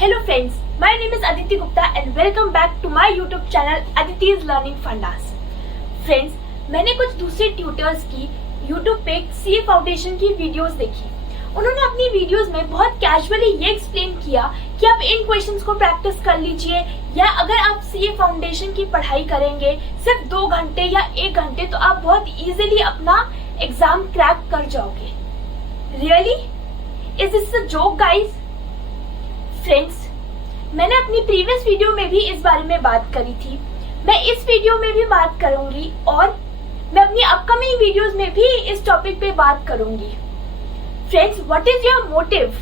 Hello friends, my name is Aditi Gupta and welcome back to my YouTube channel Aditi's Learning Fundas. Friends, मैंने कुछ दूसरे tutors की YouTube पे CA foundation की videos देखी। उन्होंने अपनी वीडियोस में बहुत कैजुअली ये एक्सप्लेन किया कि आप इन क्वेश्चंस को प्रैक्टिस कर लीजिए, या अगर आप सीए फाउंडेशन की पढ़ाई करेंगे सिर्फ 2 घंटे या 1 घंटे तो आप बहुत इजीली अपना एग्जाम क्रैक कर जाओगे। Really? Is this a joke guys? Friends, मैंने अपनी प्रीवियस वीडियो में भी इस बारे में बात करी थी, मैं इस वीडियो में भी बात करूंगी और मैं अपनी अपकमिंग वीडियोस में भी इस टॉपिक पे बात करूंगी। Friends, what is your motive?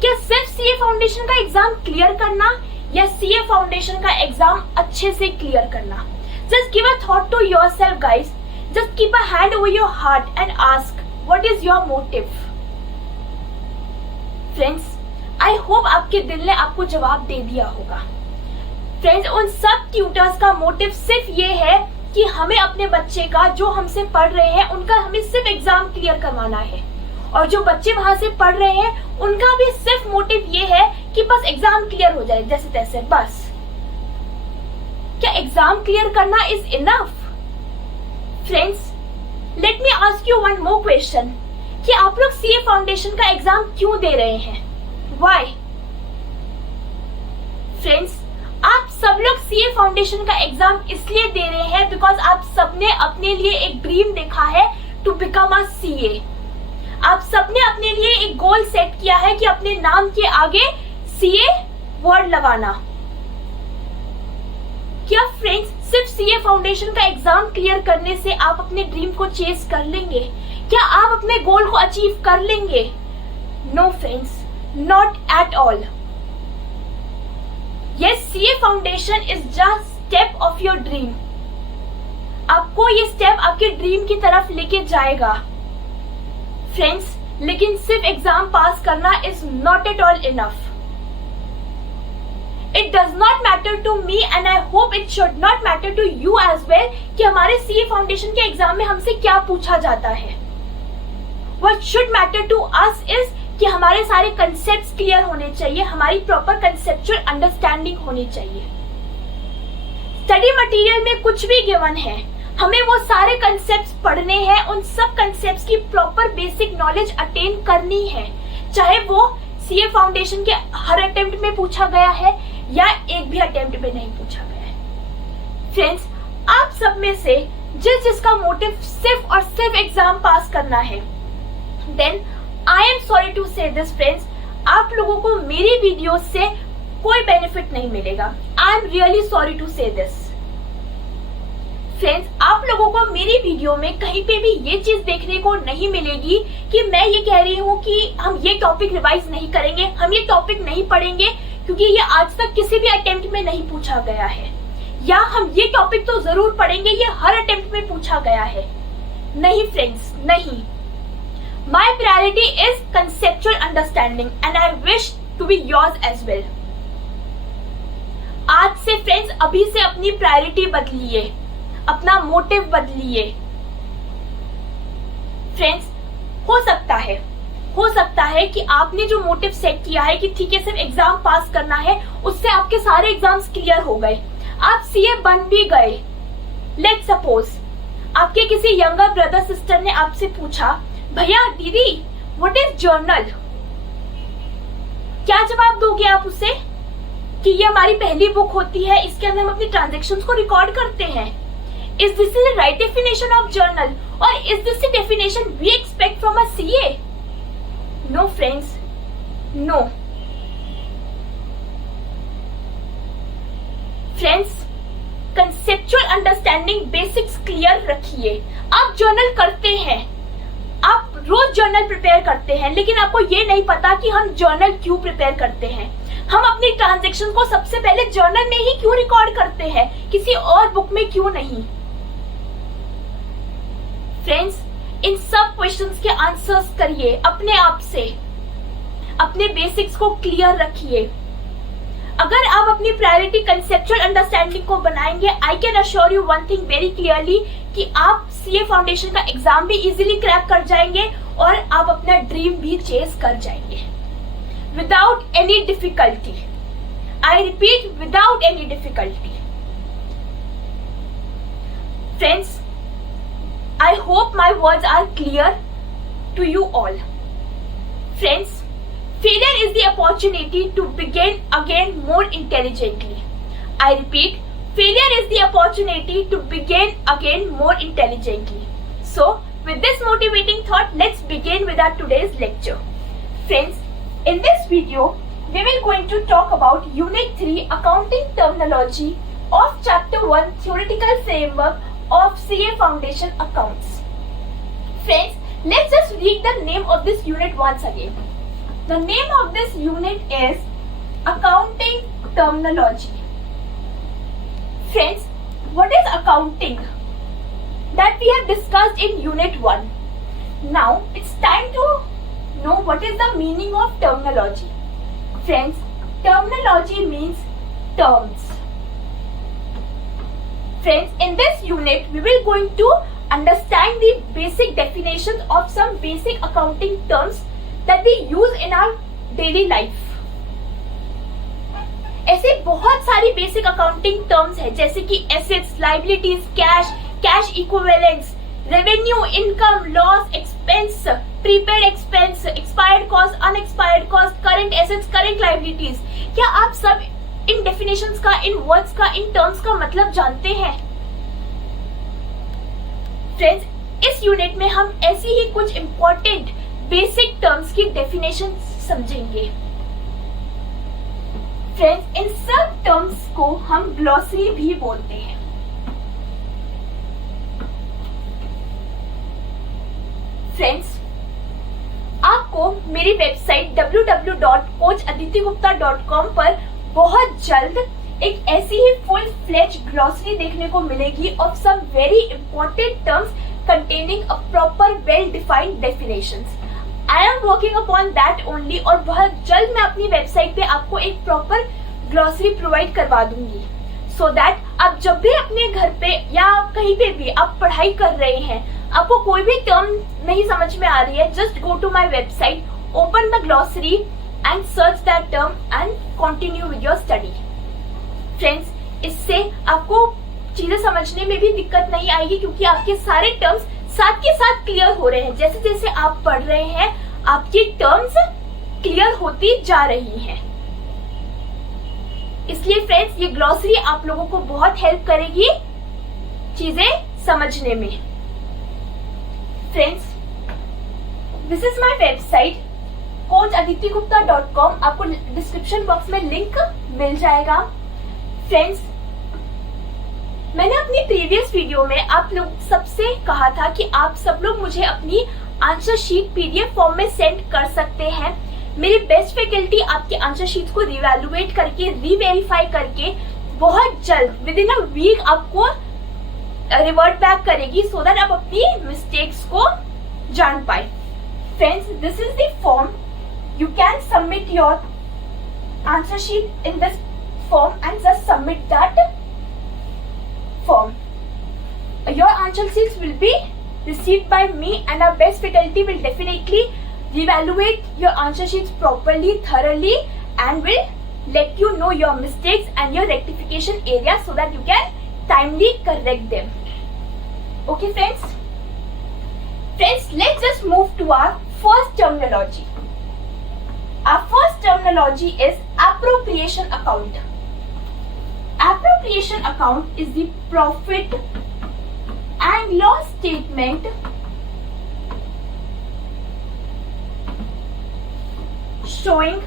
क्या सिर्फ सीए फाउंडेशन का एग्जाम क्लियर करना या सीए फाउंडेशन का एग्जाम अच्छे से क्लियर करना? Just give a thought to yourself guys, just keep a hand over your heart and ask what is your motive? Friends, I hope आपके दिल ने आपको जवाब दे दिया होगा। फ्रेंड्स, उन सब ट्यूटर्स का मोटिव सिर्फ ये है कि हमें अपने बच्चे का, जो हमसे पढ़ रहे हैं उनका हमें सिर्फ एग्जाम क्लियर करवाना है, और जो बच्चे वहां से पढ़ रहे हैं उनका भी सिर्फ मोटिव ये है कि बस एग्जाम क्लियर हो जाए जैसे तैसे, बस। क्या एग्जाम क्लियर करना is enough? Friends, let me ask you one more question कि आप लोग सीए फाउंडेशन का एग्जाम क्यों दे रहे हैं? Why? फ्रेंड्स, आप सब लोग सीए फाउंडेशन का एग्जाम इसलिए दे रहे हैं बिकॉज आप सबने अपने लिए एक ड्रीम देखा है टू बिकम अ सीए। आप सबने अपने लिए एक गोल सेट किया है कि अपने नाम के आगे सीए वर्ड लगाना। क्या फ्रेंड्स, सिर्फ सीए फाउंडेशन का एग्जाम क्लियर करने से आप अपने ड्रीम को चेस कर लेंगे? क्या आप अपने गोल को अचीव कर लेंगे? No friends, not at all. Yes, CA Foundation is just step of your dream. आपको ये स्टेप आपके ड्रीम की तरफ लेके जाएगा फ्रेंड्स, लेकिन सिर्फ एग्जाम पास करना is not at all enough. It does not matter to me and I hope it should not matter to you as well कि हमारे सीए फाउंडेशन के एग्जाम में हमसे क्या पूछा जाता है। What should matter to us is कि हमारे सारे कंसेप्ट्स क्लियर होने चाहिए, हमारी प्रॉपर कंसेप्चुअल अंडरस्टैंडिंग होनी चाहिए। स्टडी मटेरियल में कुछ भी गिवन है, हमें वो सारे कंसेप्ट्स पढ़ने हैं, उन सब कंसेप्ट्स की प्रॉपर बेसिक नॉलेज अटेन करनी है, चाहे वो सीए फाउंडेशन के हर अटेम्प्ट में पूछा गया है या एक भी अटेम्प्ट में नहीं पूछा गया है। फ्रेंड्स, आप सब में से जिसका मोटिव सिर्फ और सिर्फ एग्जाम पास करना है, then I am sorry to say this friends, आप लोगों को मेरी वीडियो से कोई बेनिफिट नहीं मिलेगा। I am really sorry to say this. Friends, आप लोगों को मेरी वीडियो में कहीं पे भी ये चीज देखने को नहीं मिलेगी कि मैं ये कह रही हूँ कि हम ये टॉपिक रिवाइज नहीं करेंगे, हम ये टॉपिक नहीं पढ़ेंगे क्योंकि ये आज तक किसी भी अटेम्प्ट में नहीं पूछा गया है, या हम ये टॉपिक तो जरूर पढ़ेंगे, ये हर अटेम्प्ट में पूछा गया है। नहीं फ्रेंड्स, नहीं। My priority is conceptual understanding and I wish to be yours as well. आज से फ्रेंड्स, अभी से अपनी प्रायोरिटी बदलिए, अपना मोटिव बदलिए। फ्रेंड्स, हो सकता है कि आपने जो मोटिव सेट किया है कि ठीक है सिर्फ एग्जाम पास करना है, उससे आपके सारे एग्जाम्स क्लियर हो गए, आप सीए बन भी गए। लेट्स सपोज आपके किसी यंगर ब्रदर सिस्टर ने आपसे पूछा, भैया दीदी व्हाट इज जर्नल? क्या जवाब दोगे आप उसे? कि ये हमारी पहली बुक होती है, इसके अंदर हम अपनी ट्रांजैक्शंस को रिकॉर्ड करते हैं। Is this the right definition of journal, और is this the definition we expect from a CA? No friends, no. Friends, conceptual understanding basics clear रखिए। आप जर्नल करते हैं, आप रोज जर्नल प्रिपेयर करते हैं, लेकिन आपको ये नहीं पता कि हम जर्नल क्यों प्रिपेयर करते हैं, हम अपनी ट्रांजैक्शन को सबसे पहले जर्नल में ही क्यों रिकॉर्ड करते हैं, किसी और बुक में क्यों नहीं? फ्रेंड्स, इन सब क्वेश्चंस के आंसर्स करिए अपने आप से, अपने बेसिक्स को क्लियर रखिए। अगर आप अपनी प्रायोरिटी कंसेप्चुअल अंडरस्टैंडिंग को बनाएंगे, I can assure you one thing very clearly कि आप सीए फाउंडेशन का एग्जाम भी इजीली क्रैक कर जाएंगे और आप अपना ड्रीम भी चेस कर जाएंगे। without any difficulty. I repeat, without any difficulty. Friends, I hope my words are clear to you all. Friends, failure is the opportunity to begin again more intelligently. I repeat, failure is the opportunity to begin again more intelligently. So, with this motivating thought, let's begin with our today's lecture. Friends, in this video, we will going to talk about Unit 3 Accounting Terminology of Chapter 1 Theoretical Framework of CA Foundation Accounts. Friends, let's just read the name of this unit once again. The name of this unit is Accounting Terminology. Friends, what is accounting? That we have discussed in Unit 1. Now, it's time to know what is the meaning of terminology. Friends, terminology means terms. Friends, in this unit, we will going to understand the basic definitions of some basic accounting terms that we use in our daily life. ऐसे बहुत सारी basic accounting terms है, जैसे कि assets, liabilities, cash equivalence, revenue, income, loss, expense, prepaid expense, expired cost, unexpired cost, current assets, current liabilities. क्या आप सब इन definitions का, इन वर्ड्स का, इन टर्म्स का मतलब जानते हैं? फ्रेंड्स, इस यूनिट में हम ऐसी ही कुछ इंपॉर्टेंट बेसिक टर्म्स की डेफिनेशन समझेंगे. फ्रेंड्स, इन सब टर्म्स को हम ग्लॉसरी भी बोलते हैं. फ्रेंड्स, आपको मेरी वेबसाइट www.coachaditigupta.com पर बहुत जल्द एक ऐसी ही फुल फ्लेज ग्लॉसरी देखने को मिलेगी of some very important terms containing a proper well defined definitions. I am working upon that only, और बहुत जल्द मैं अपनी वेबसाइट पे आपको एक प्रॉपर ग्लॉसरी प्रोवाइड करवा दूंगी, सो दैट आप जब भी अपने घर पे या कहीं पे भी आप पढ़ाई कर रहे हैं, आपको कोई भी टर्म नहीं समझ में आ रही है, just go to my website, open the glossary and search that term and continue with your study. Friends, इससे आपको चीजें समझने में भी दिक्कत नहीं आएगी, क्योंकि आपके सारे टर्म्स साथ के साथ क्लियर हो रहे हैं. जैसे जैसे आप पढ़ रहे हैं, आपकी टर्म्स क्लियर होती जा रही हैं. इसलिए फ्रेंड्स, ये ग्लॉसरी आप लोगों को बहुत हेल्प करेगी चीजें समझने में. Friends, this is my website coachaditigupta.com. आपको डिस्क्रिप्शन बॉक्स में लिंक मिल जाएगा. फ्रेंड्स, मैंने अपनी प्रीवियस वीडियो में आप लोग सबसे कहा था कि आप सब लोग मुझे अपनी आंसर शीट पीडीएफ फॉर्म में सेंड कर सकते हैं. मेरी बेस्ट फैकल्टी आपके आंसर शीट को रिवैल्यूएट करके, रीवेरीफाई करके बहुत जल्द विद इन अ वीक आपको रिवर्ट बैक करेगी, सो दैट आप अपनी मिस्टेक्स को जान पाए. Friends, this is the form. You can submit your answer sheet in this form and just submit that form. Your answer sheets will be received by me, and our best faculty will definitely reevaluate your answer sheets properly, thoroughly, and will let you know your mistakes and your rectification areas so that you can timely correct them. Okay, friends? Friends, let's just move to our first terminology. Our first terminology is appropriation account. Appropriation account is the profit and loss statement showing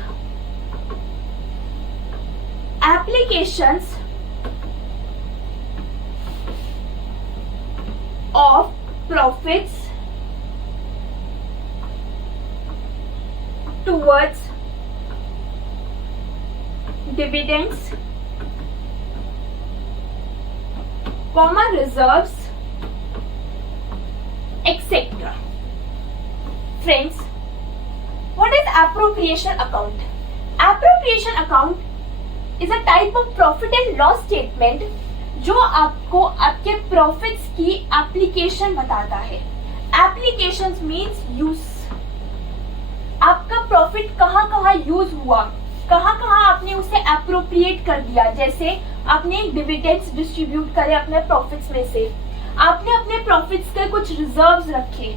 applications of profits towards dividends, reserves, etc. Friends, what is appropriation account? Appropriation account is a type of profit and loss statement जो आपको आपके profits की application बताता है. Application means use. आपका profit कहाँ कहाँ use हुआ, कहाँ कहाँ आपने उसे अप्रोप्रिएट कर दिया। जैसे आपने डिविडेंड्स डिस्ट्रीब्यूट करे अपने प्रॉफिट्स में से, आपने अपने प्रॉफिट्स के कुछ रिजर्व्स रखे,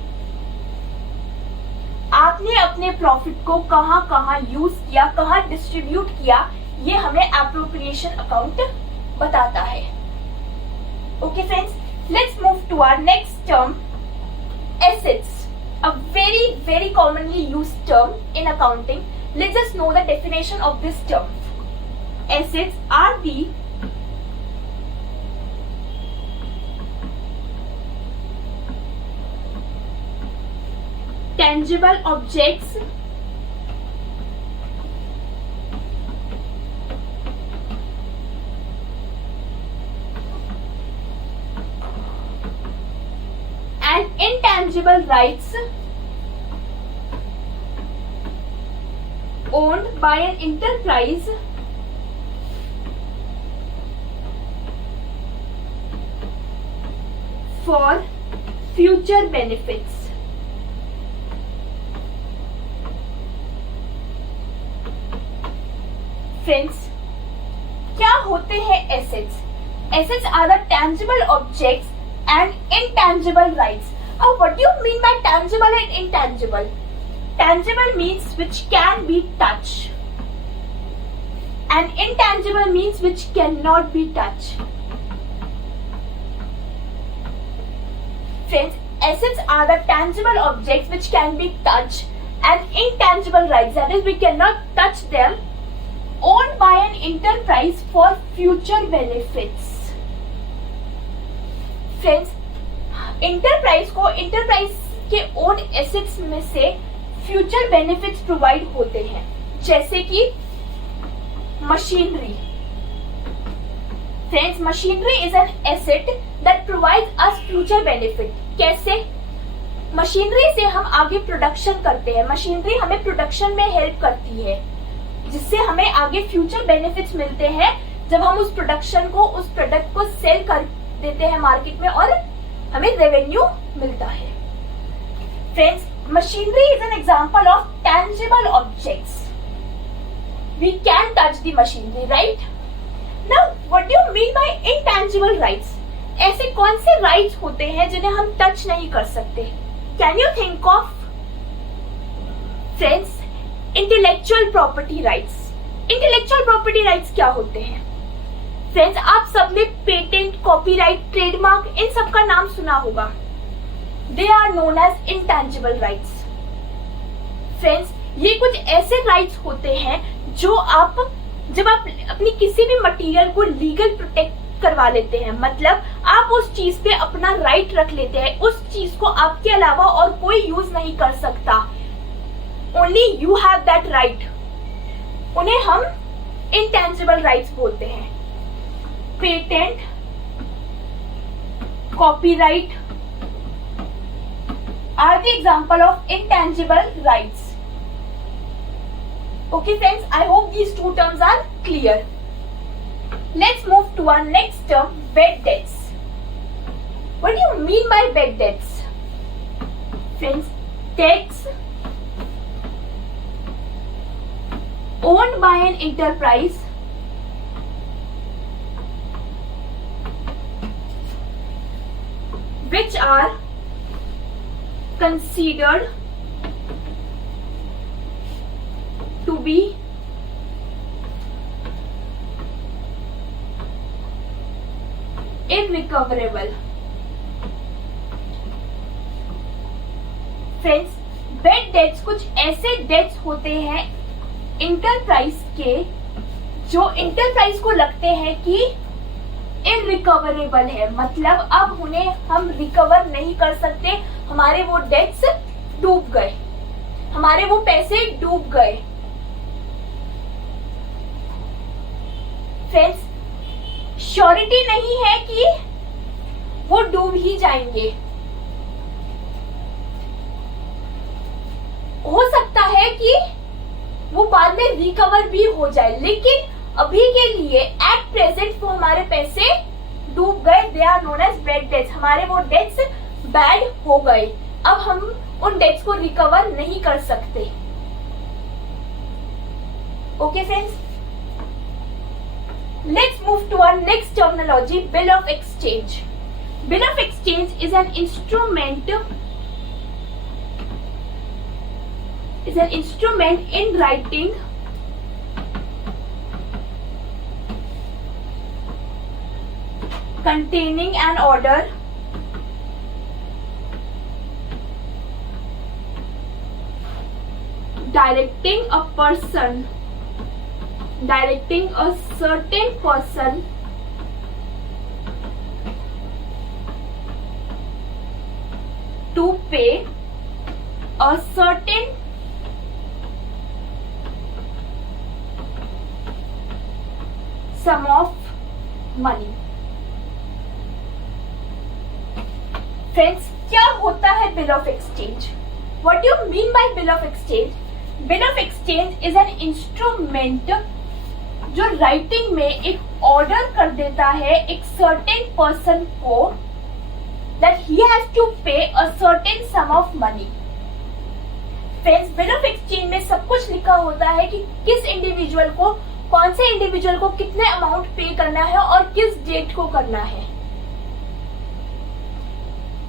आपने अपने प्रॉफिट को कहाँ कहाँ यूज किया, कहाँ डिस्ट्रीब्यूट किया, ये हमें एप्रोप्रिएशन अकाउंट बताता है। Okay friends, let's move to our next term, assets, a very commonly used term in accounting. Let's just know the definition of this term. Assets are the tangible objects and intangible rights owned by an enterprise for future benefits. Friends, क्या होते हैं assets? Assets are the tangible objects and intangible rights. What do you mean by tangible and intangible? Tangible means which can be touched, and intangible means which cannot be touched. Friends, assets are the tangible objects which can be touched, and intangible rights, that is, we cannot touch them, owned by an enterprise for future benefits. Friends, enterprise के own assets में से future benefits provide होते हैं, जैसे कि machinery. Friends, machinery is an asset that provides us future benefit. कैसे? Machinery से हम आगे प्रोडक्शन करते हैं, मशीनरी हमें प्रोडक्शन में हेल्प करती है, जिससे हमें आगे फ्यूचर बेनिफिट्स मिलते हैं जब हम उस प्रोडक्शन को, उस प्रोडक्ट को सेल कर देते हैं मार्केट में और हमें रेवेन्यू मिलता है। Friends, machinery is an example of tangible objects. We can touch the machinery, right? Now what do you mean by intangible rights? ऐसे कौन से राइट्स होते हैं जिन्हें हम टच नहीं कर सकते? Can you think of? Friends, intellectual property rights. Intellectual property rights क्या होते हैं? फ्रेंड्स, आप सबने पेटेंट, कॉपीराइट, ट्रेडमार्क, इन सब का नाम सुना होगा। They are known as intangible rights. Friends, ये कुछ ऐसे राइट्स होते हैं जो जब आप अपनी किसी भी मटेरियल को लीगल प्रोटेक्ट करवा लेते हैं, मतलब आप उस चीज पे अपना राइट रख लेते हैं, उस चीज को आपके अलावा और कोई यूज नहीं कर सकता, only you have that right, उन्हें हम इंटैंजिबल राइट्स बोलते हैं। Patent, copyright are the example of intangible rights. Okay friends, I hope these two terms are clear. Let's move to our next term, bad debts. What do you mean by bad debts? Friends, debts owned by an enterprise which are considered to be irrecoverable. Friends, bad debts कुछ ऐसे dates होते हैं enterprise के, जो enterprise को लगते हैं कि इनरिकवरेबल है, मतलब अब उन्हें हम रिकवर नहीं कर सकते, हमारे वो डेट्स डूब गए, हमारे वो पैसे डूब गए। फ्रेंड्स, श्योरिटी नहीं है कि वो डूब ही जाएंगे, हो सकता है कि वो बाद में रिकवर भी हो जाए, लेकिन अभी के लिए एट प्रेजेंट वो हमारे पैसे डूब गए, they are known as bad debts, हमारे वो डेट्स बैड हो गए, अब हम उन डेट्स को रिकवर नहीं कर सकते। Okay friends, let's move to our next terminology, bill of exchange. Bill of exchange is an instrument in writing containing an order directing a certain person to pay a certain sum of money. Friends, क्या होता है bill of exchange? What do you mean by bill of exchange? Bill of exchange is an instrument जो writing में एक order कर देता है एक सर्टेन पर्सन को that he has to pay a certain sum of money. Friends, bill of exchange में सब कुछ लिखा होता है कि किस इंडिविजुअल को, कौन से इंडिविजुअल को कितने अमाउंट पे करना है और किस डेट को करना है.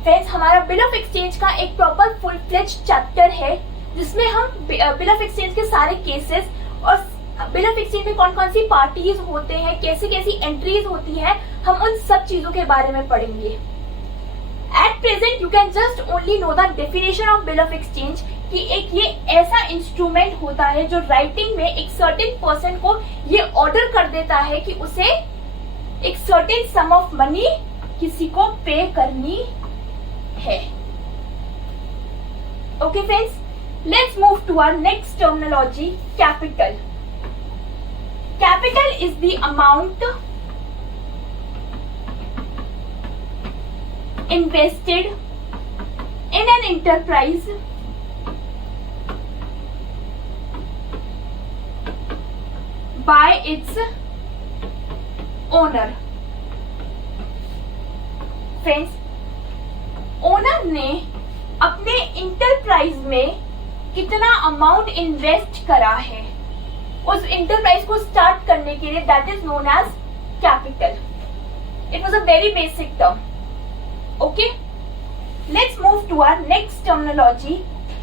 फ्रेंड्स, हमारा बिल ऑफ एक्सचेंज का एक प्रॉपर फुल फ्लेज्ड चैप्टर है जिसमें हम बिल ऑफ एक्सचेंज के सारे केसेस और बिल ऑफ एक्सचेंज में कौन कौन सी पार्टीज होते हैं, कैसी कैसी एंट्रीज होती है, हम उन सब चीजों के बारे में पढ़ेंगे. At present you can just only know the definition of bill of exchange कि एक ये ऐसा इंस्ट्रूमेंट होता है जो राइटिंग में एक सर्टेन पर्सन को ये ऑर्डर कर देता है कि उसे एक सर्टेन सम ऑफ मनी किसी को पे करनी है. Okay friends, let's move to our next terminology, capital. Capital is the amount invested in an enterprise by its owner. Friends, owner ने अपने इंटरप्राइज में कितना अमाउंट इन्वेस्ट करा है उस इंटरप्राइज को स्टार्ट करने के लिए, that is known as capital. It was a very basic term. Okay, let's move to our next terminology,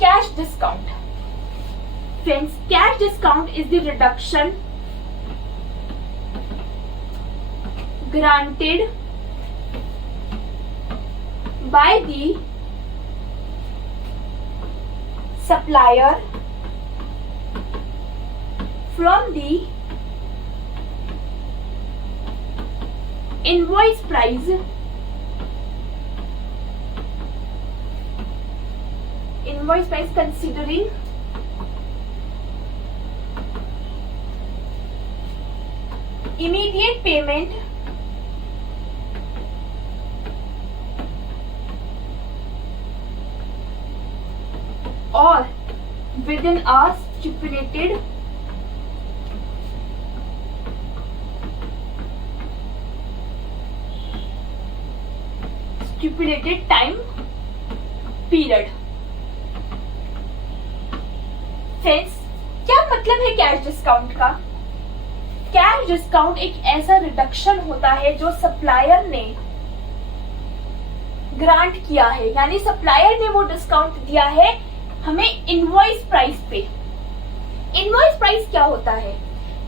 cash discount. Friends, cash discount is the reduction granted by the supplier from the invoice price considering immediate payment or within a stipulated time period. Friends, क्या मतलब है cash discount का? Cash discount एक ऐसा reduction होता है जो supplier ने ग्रांट किया है, यानी सप्लायर ने वो डिस्काउंट दिया है हमें इनवॉइस प्राइस पे. इनवॉइस प्राइस क्या होता है?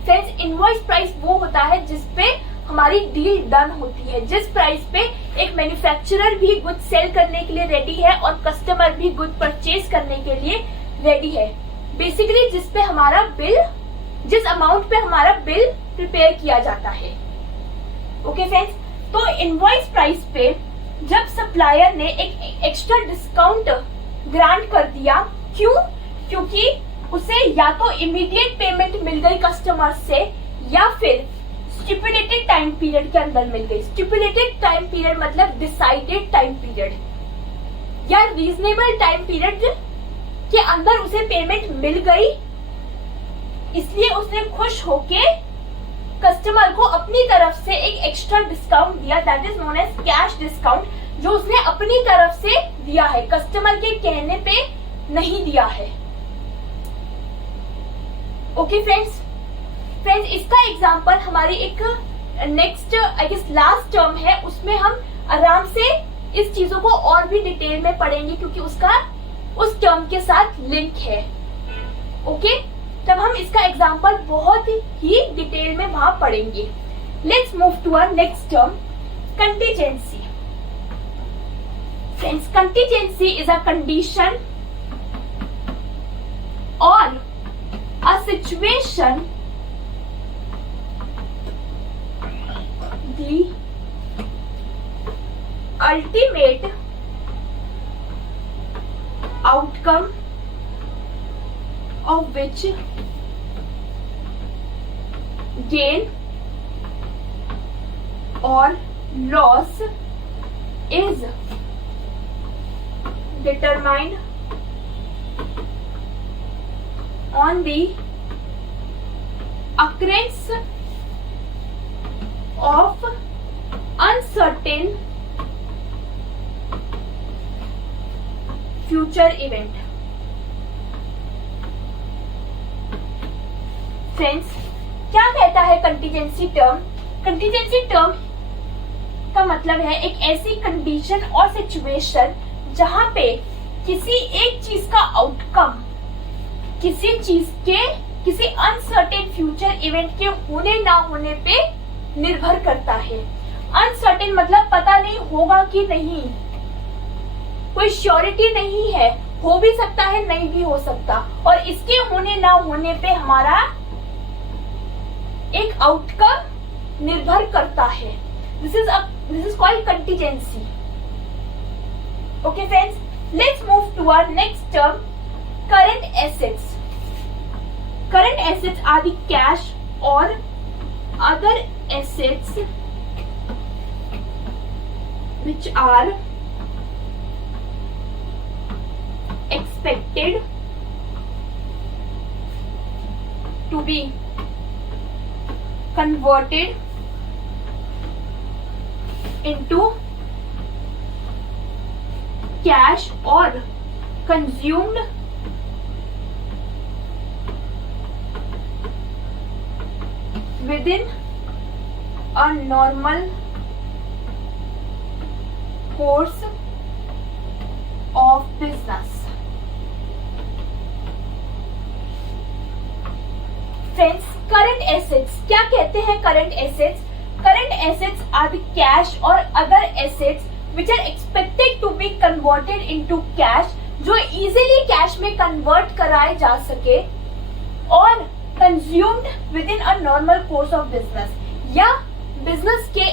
फ्रेंड्स, इनवॉइस प्राइस वो होता है जिस पे हमारी डील डन होती है, जिस प्राइस पे एक मैन्युफैक्चरर भी गुड सेल करने के लिए रेडी है और कस्टमर भी गुड परचेज करने के लिए रेडी है. बेसिकली जिस पे हमारा बिल, जिस अमाउंट पे हमारा बिल प्रिपेयर किया जाता है. ओके फ्रेंड्स, तो इनवॉइस प्राइस पे जब सप्लायर ने एक एक्स्ट्रा डिस्काउंट ग्रांट कर दिया, क्यों? क्योंकि उसे या तो इमीडिएट पेमेंट मिल गई कस्टमर से या फिर स्टिपुलेटेड टाइम पीरियड के अंदर मिल गई. स्टिपुलेटेड टाइम पीरियड मतलब डिसाइडेड टाइम पीरियड या रीजनेबल टाइम पीरियड के अंदर उसे पेमेंट मिल गई, इसलिए उसने खुश होके कस्टमर को अपनी तरफ से एक एक्स्ट्रा डिस्काउंट दिया, that is known as cash discount, जो उसने अपनी तरफ से दिया है, कस्टमर के कहने पे नहीं दिया है. ओके फ्रेंड्स, फ्रेंड्स इसका एग्जांपल हमारी एक next I guess last term है, उसमें हम आराम से इस चीजों को और भी डिटेल में पढ़ेंगे क्योंकि उसका उस टर्म के साथ लिंक है। ओके, तब हम इसका एग्जांपल बहुत ही डिटेल में वहां पढ़ेंगे। Let's move to our next term, contingency. Friends, contingency is a condition और a situation the ultimate outcome of which gain or loss is determined on the occurrence of uncertain future event. Friends, क्या कहता है contingency term? Contingency term का मतलब है एक ऐसी condition और सिचुएशन जहां पे किसी एक चीज का आउटकम किसी चीज के किसी अनसर्टेन फ्यूचर इवेंट के होने ना होने पे निर्भर करता है। अनसर्टेन मतलब पता नहीं होगा कि नहीं, कोई श्योरिटी नहीं है, हो भी सकता है नहीं भी हो सकता, और इसके होने ना होने पे हमारा एक आउटकम निर्भर करता है। This is called contingency. Okay friends, let's move to our next term, current assets. Current assets are the cash or other assets which are expected to be converted into cash or consumed within a normal course of business. Friends, current assets क्या कहते हैं? current assets are the cash or other assets which are expected to be converted into cash, जो easily cash में convert कराए जा सके, और consumed within a normal course of business, या बिजनेस के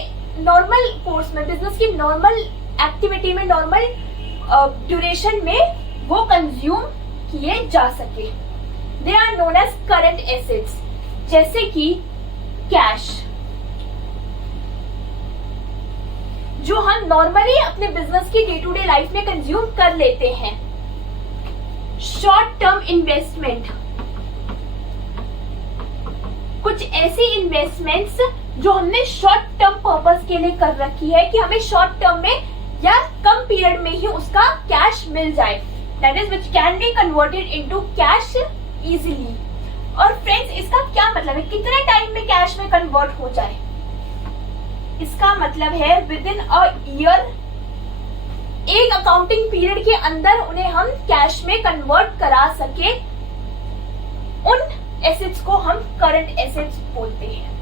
नॉर्मल कोर्स में, बिजनेस की नॉर्मल एक्टिविटी में, नॉर्मल ड्यूरेशन में वो कंज्यूम किए जा सके। They are known as current assets, जैसे कि कैश, जो हम नॉर्मली अपने बिजनेस की डे टू डे लाइफ में कंज्यूम कर लेते हैं। शॉर्ट टर्म इन्वेस्टमेंट, कुछ ऐसी इन्वेस्टमेंट्स जो हमने शॉर्ट टर्म पर्पस के लिए कर रखी है कि हमें शॉर्ट टर्म में या कम पीरियड में ही उसका कैश मिल जाए, that is which can be converted into cash easily. और फ्रेंड्स, इसका क्या मतलब है? कितने टाइम में कैश में कन्वर्ट हो जाए? इसका मतलब है विद इन अ ईयर, एक अकाउंटिंग पीरियड के अंदर उन्हें हम कैश में कन्वर्ट करा सके। उन एसेट्स को हम करंट एसेट्स बोलते हैं।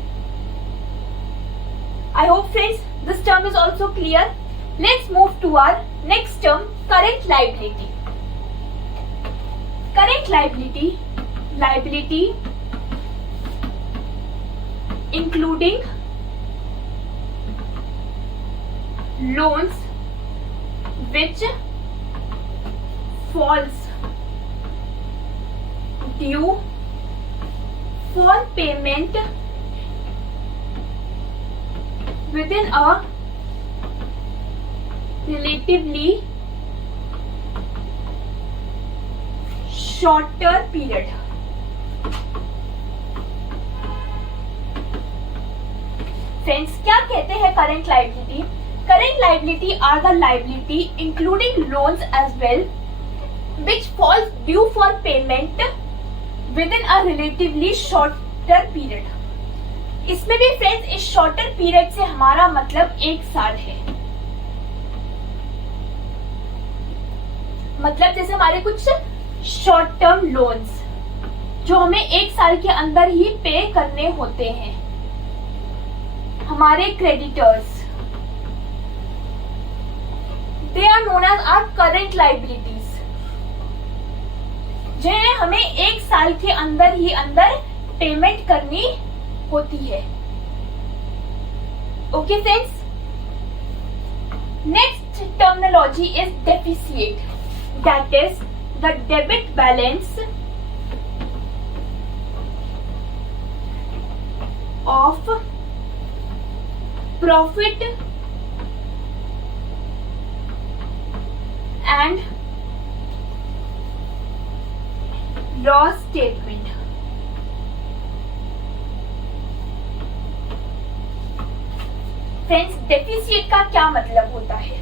I hope friends this term is also clear. Let's move to our next term, current liability. Current liability including loans which falls due for payment within a relatively shorter period. Friends, क्या कहते हैं current liability? Current liability are the liability including loans as well which falls due for payment within a relatively shorter period. इसमें भी friends इस shorter period से हमारा मतलब 1 साल है। मतलब जैसे हमारे कुछ शॉर्ट टर्म लोन्स जो हमें 1 साल के अंदर ही पे करने होते हैं, हमारे creditors, they are known as our current liabilities, जिन्हें हमें 1 साल के अंदर ही अंदर पेमेंट करनी होती है। Okay friends, next terminology is deficit, that is the debit balance of profit and loss statement. Friends, deficit का क्या मतलब होता है?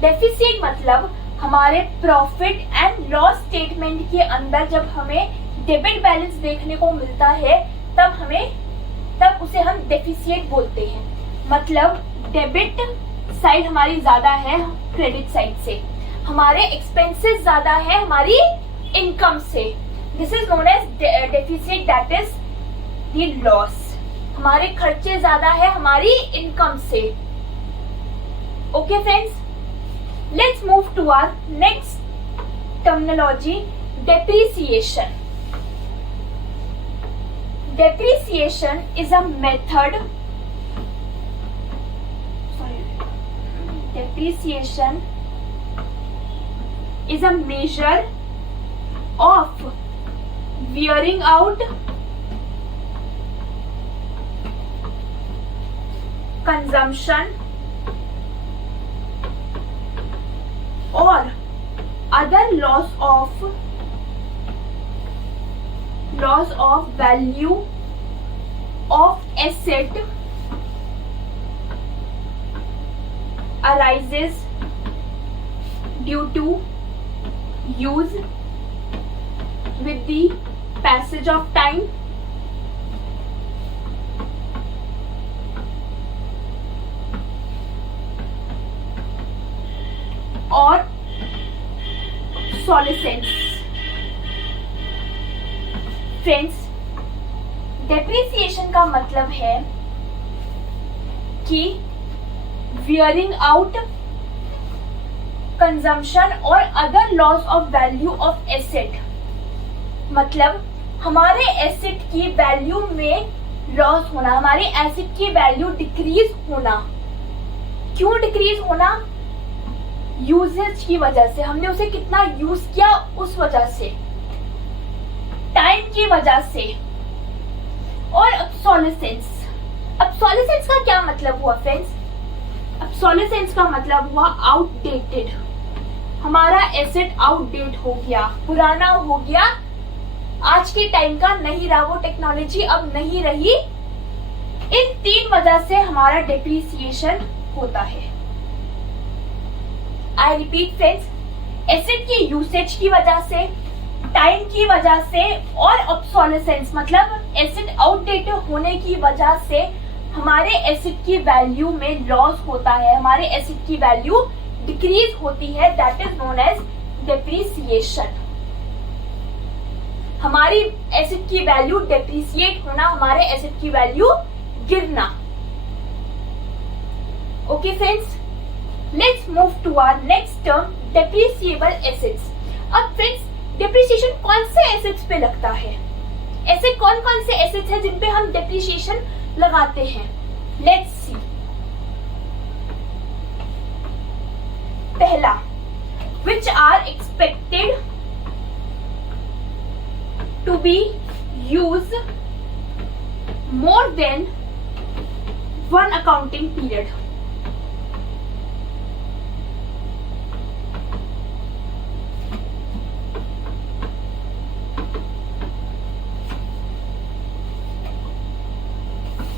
डेफिसिट मतलब हमारे प्रॉफिट एंड लॉस स्टेटमेंट के अंदर जब हमें डेबिट बैलेंस देखने को मिलता है तब उसे हम डेफिसिट बोलते हैं। मतलब डेबिट साइड हमारी ज्यादा है क्रेडिट साइड से, हमारे एक्सपेंसेस ज्यादा है हमारी इनकम से। This is known as deficit, that is the loss. हमारे खर्चे ज्यादा है हमारी इनकम से। Okay friends, let's move to our next terminology, depreciation. Depreciation is a method. Depreciation is a measure of wearing out, consumption or other loss of value of asset arises due to use with the passage of time or obsolescence। Friends, depreciation का मतलब है कि wearing out, consumption और other laws of value of asset. मतलब हमारे asset की value में loss होना, हमारे एसेट की वैल्यू डिक्रीज होना। क्यों डिक्रीज होना? यूजेज की वजह से, हमने उसे कितना यूज किया उस वजह से, टाइम की वजह से। और obsolescence का क्या मतलब हुआ फ्रेंड्स? obsolescence का मतलब हुआ आउटडेटेड। हमारा एसेट आउटडेट हो गया, पुराना हो गया, आज के टाइम का नहीं रहा, वो टेक्नोलॉजी अब नहीं रही। इन 3 वजह से हमारा डेप्रिसिएशन होता है। आई रिपीट फ्रेंड्स, एसेट की यूसेज की वजह से, टाइम की वजह से और ऑब्सोलेसेंस मतलब एसेट आउटडेटेड होने की वजह से हमारे एसेट की वैल्यू में लॉस होता है, हमारे एसेट की वैल्यू डिक्रीज होती है। That is known as depreciation. हमारी एसेट की वैल्यू डेप्रिसिएट होना, हमारे एसेट की वैल्यू गिरना। Okay friends, let's move to our next term, depreciable assets. अब फ्रेंड्स, डेप्रिसिएशन कौन से एसेट्स पे लगता है? ऐसे कौन कौन से एसेट्स हैं जिन पे हम डेप्रिसिएशन लगाते हैं? Let's see. पहला, which are expected to be used more than one accounting period।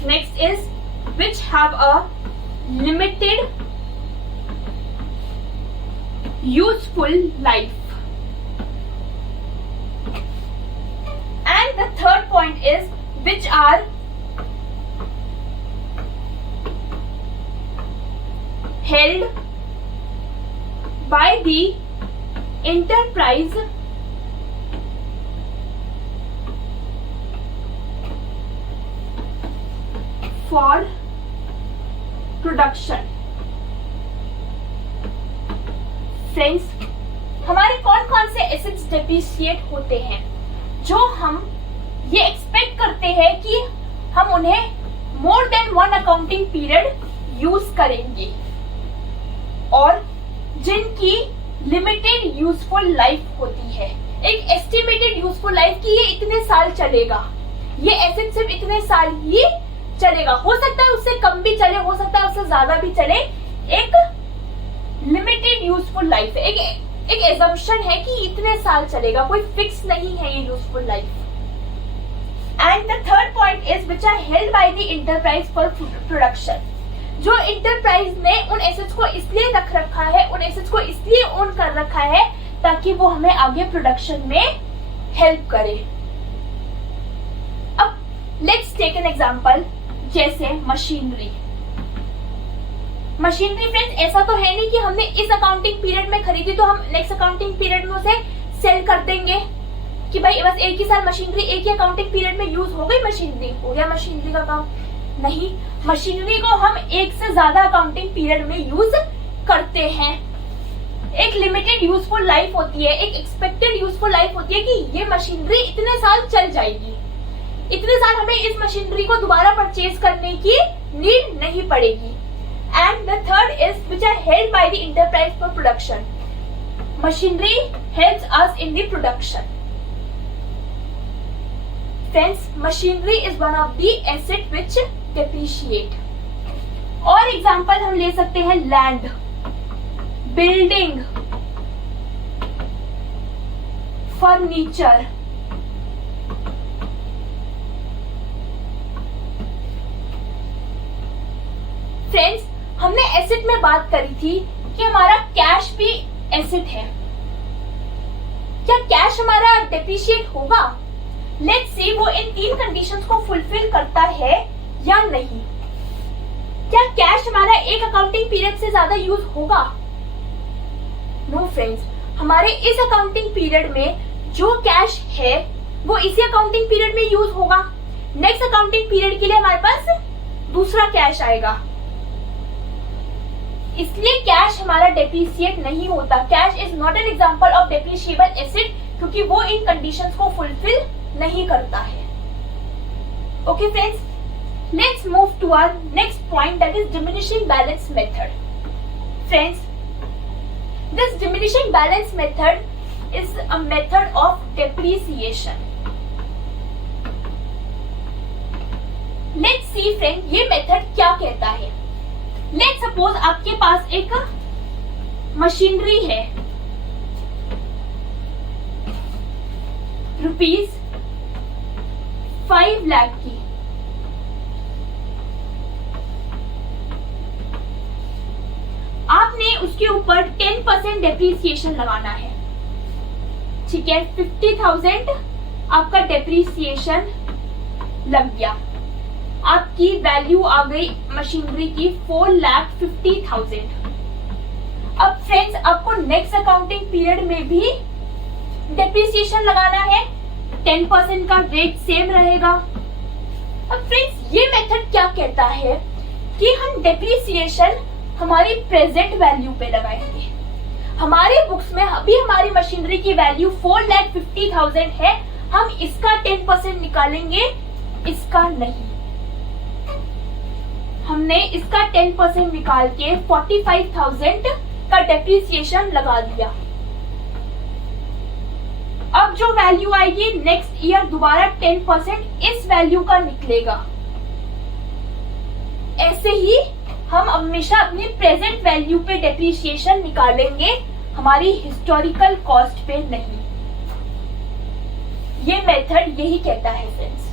Next is which have a limited useful life, and the third point is which are held by the enterprise for production। Friends, हमारे कौन कौन से assets depreciate होते हैं जो हम ये expect करते हैं कि हम उन्हें more than 1 accounting period use करेंगे और जिनकी लिमिटेड यूजफुल लाइफ होती है। एक एस्टिमेटेड यूजफुल लाइफ कि ये इतने साल चलेगा, ये एसेट सिर्फ इतने साल ही चलेगा। हो सकता है उससे कम भी चले, हो सकता है उससे ज्यादा भी चले। एक लिमिटेड यूजफुल लाइफ है, एक एजम्पशन है कि इतने साल चलेगा, कोई फिक्स नहीं है ये useful life. And the third point is which are held by the enterprise for production. जो एंटरप्राइज ने उन एसेट्स को इसलिए रख रखा है, उन एसेट्स को इसलिए ओन कर रखा है ताकि वो हमें आगे प्रोडक्शन में हेल्प करे। अब लेट्स टेक एन एग्जांपल, जैसे मशीनरी। मशीनरी फ्रेंड्स, ऐसा तो है नहीं कि हमने इस अकाउंटिंग पीरियड में खरीदी तो हम नेक्स्ट अकाउंटिंग पीरियड में उसे सेल कर देंगे कि भाई बस एक ही साल मशीनरी, एक ही अकाउंटिंग पीरियड में यूज हो गई मशीनरी, हो गया मशीनरी का काम। नहीं, मशीनरी को हम एक से ज्यादा अकाउंटिंग पीरियड में यूज करते हैं। एक लिमिटेड यूजफुल लाइफ होती है, एक एक्सपेक्टेड यूजफुल लाइफ होती है कि ये मशीनरी इतने साल चल जाएगी, इतने साल हमें इस मशीनरी को दोबारा परचेज करने की नीड नहीं पड़ेगी। And the third is which are held by the enterprise for production. Machinery helps us in the production. Friends, machinery is one of the asset which depreciate. और एग्जांपल हम ले सकते हैं लैंड, बिल्डिंग, फर्नीचर। फ्रेंड्स, हमने asset में बात करी थी कि हमारा कैश भी एसेट है। क्या कैश हमारा डेप्रिशिएट होगा? लेट्स सी वो इन 3 कंडीशंस को फुलफिल करता है या नहीं। क्या कैश हमारा एक अकाउंटिंग पीरियड से ज्यादा यूज होगा? नो फ्रेंड्स, हमारे इस अकाउंटिंग पीरियड में जो कैश है वो इसी अकाउंटिंग पीरियड में यूज होगा। नेक्स्ट अकाउंटिंग पीरियड के लिए हमारे पास दूसरा कैश आएगा, इसलिए कैश हमारा डेप्रिशिएट नहीं होता। Cash is not an example of depreciable asset क्योंकि वो इन कंडीशंस को फुलफिल नहीं करता है। Okay friends, let's move to our next point, that is diminishing balance method. Friends, this diminishing balance method is a method of depreciation. Let's see friend, ये मेथड क्या कहता है। लेट्स सपोज आपके पास एक मशीनरी है ₹5 लाख की। आपने उसके ऊपर 10% डेप्रिसिएशन लगाना है। ठीक है, 50,000 आपका डेप्रिसिएशन लग गया। आपकी वैल्यू आ गई मशीनरी की 4,50,000। अब फ्रेंड्स, आपको नेक्स्ट अकाउंटिंग पीरियड में भी डेप्रिसिएशन लगाना है, 10% का रेट सेम रहेगा। अब फ्रेंड्स, ये मेथड क्या कहता है कि हम डेप्रिसिएशन हमारी प्रेजेंट वैल्यू पे लगाएंगे। हमारे बुक्स में अभी हमारी मशीनरी की वैल्यू 4,50,000 है, हम इसका 10% निकालेंगे, इसका नहीं। हमने इसका 10% निकाल के 45,000 का डेप्रिसिएशन लगा दिया। अब जो वैल्यू आएगी नेक्स्ट ईयर दोबारा 10% इस वैल्यू का निकलेगा। ऐसे ही हम हमेशा अपनी प्रेजेंट वैल्यू पे डेप्रिसिएशन निकालेंगे, हमारी हिस्टोरिकल कॉस्ट पे नहीं। ये मेथड यही कहता है friends.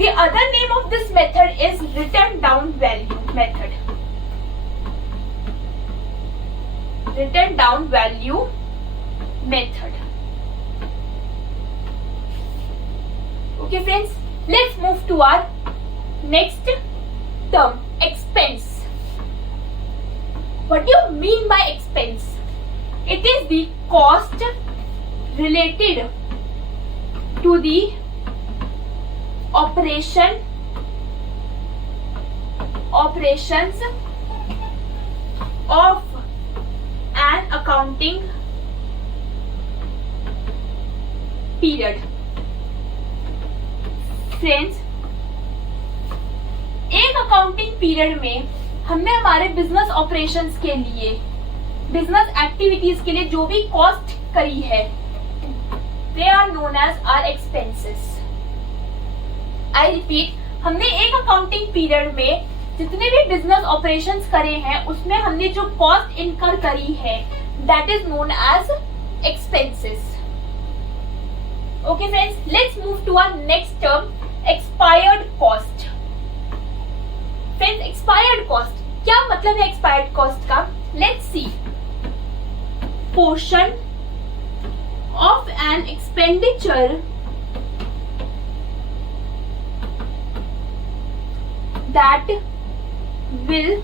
The other name of this method is written down value method. Written down value method. Okay friends, let's move to our next term, expense. What do you mean by expense? It is the cost related to the operations of an accounting period. Friends, एक accounting period में हमने हमारे business operations के लिए, business activities के लिए जो भी कॉस्ट करी है, they are known as are expenses. I repeat, हमने एक अकाउंटिंग पीरियड में जितने भी बिजनेस ऑपरेशंस करे हैं उसमें हमने जो कॉस्ट इनकर करी है that is known as expenses. Okay friends, let's move to our next term, expired cost. Friends, expired cost क्या मतलब है? एक्सपायर्ड कॉस्ट का let's see. Portion of an expenditure that will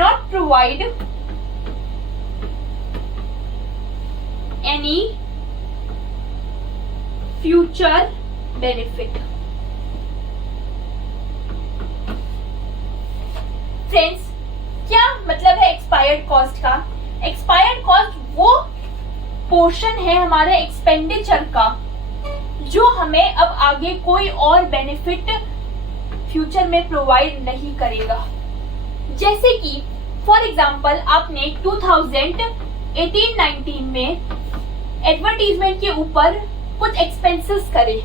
not provide any future benefit. Friends, क्या मतलब है expired cost का? Expired cost वो portion है हमारे एक्सपेंडिचर का जो हमें अब आगे कोई और बेनिफिट फ्यूचर में प्रोवाइड नहीं करेगा। जैसे कि फॉर एग्जांपल आपने 2018-19 में एडवर्टीजमेंट के ऊपर कुछ एक्सपेंसेस करे।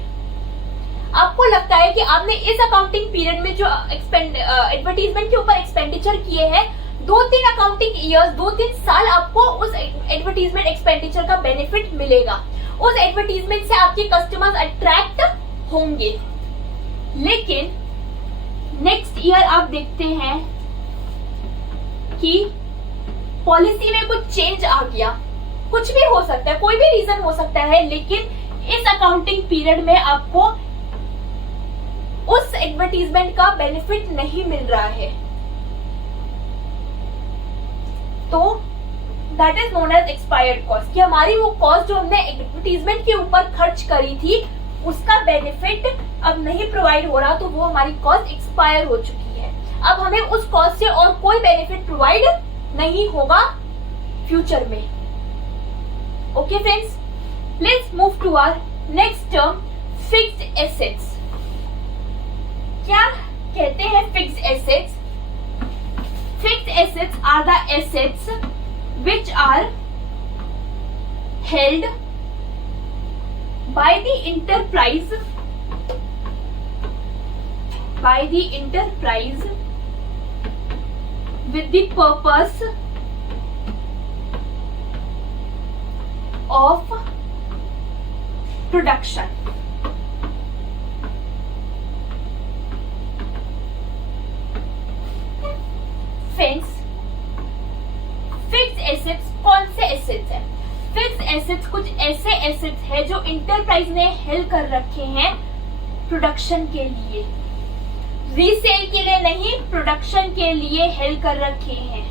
आपको लगता है कि आपने इस अकाउंटिंग पीरियड में जो एडवर्टीजमेंट के ऊपर एक्सपेंडिचर किए हैं, 2-3 अकाउंटिंग ईयर्स, 2-3 साल आपको उस एडवर्टीजमेंट एक्सपेंडिचर का बेनिफिट मिलेगा। उस एडवर्टीजमेंट से आपके कस्टमर्स अट्रैक्ट होंगे। लेकिन नेक्स्ट ईयर आप देखते हैं कि पॉलिसी में कुछ चेंज आ गया। कुछ भी हो सकता है, कोई भी रीजन हो सकता है, लेकिन इस अकाउंटिंग पीरियड में आपको उस एडवर्टीजमेंट का बेनिफिट नहीं मिल रहा है, तो that is known as expired cost. कि हमारी वो कॉस्ट जो हमने एडवर्टीजमेंट के ऊपर खर्च करी थी उसका बेनिफिट अब नहीं प्रोवाइड हो रहा, तो वो हमारी कॉस्ट एक्सपायर हो चुकी है। अब हमें उस कॉस्ट से और कोई बेनिफिट प्रोवाइड नहीं होगा फ्यूचर में। Okay friends, let's move to our next term, fixed assets. क्या कहते हैं fixed assets? Fixed assets are the assets which are held by the enterprise with the purpose of production. Friends, fixed assets कौन से assets है? Fixed assets कुछ ऐसे assets है जो इंटरप्राइज ने हेल्ड कर रखे हैं प्रोडक्शन के लिए, रीसेल के लिए नहीं, प्रोडक्शन के लिए हेल्ड कर रखे हैं।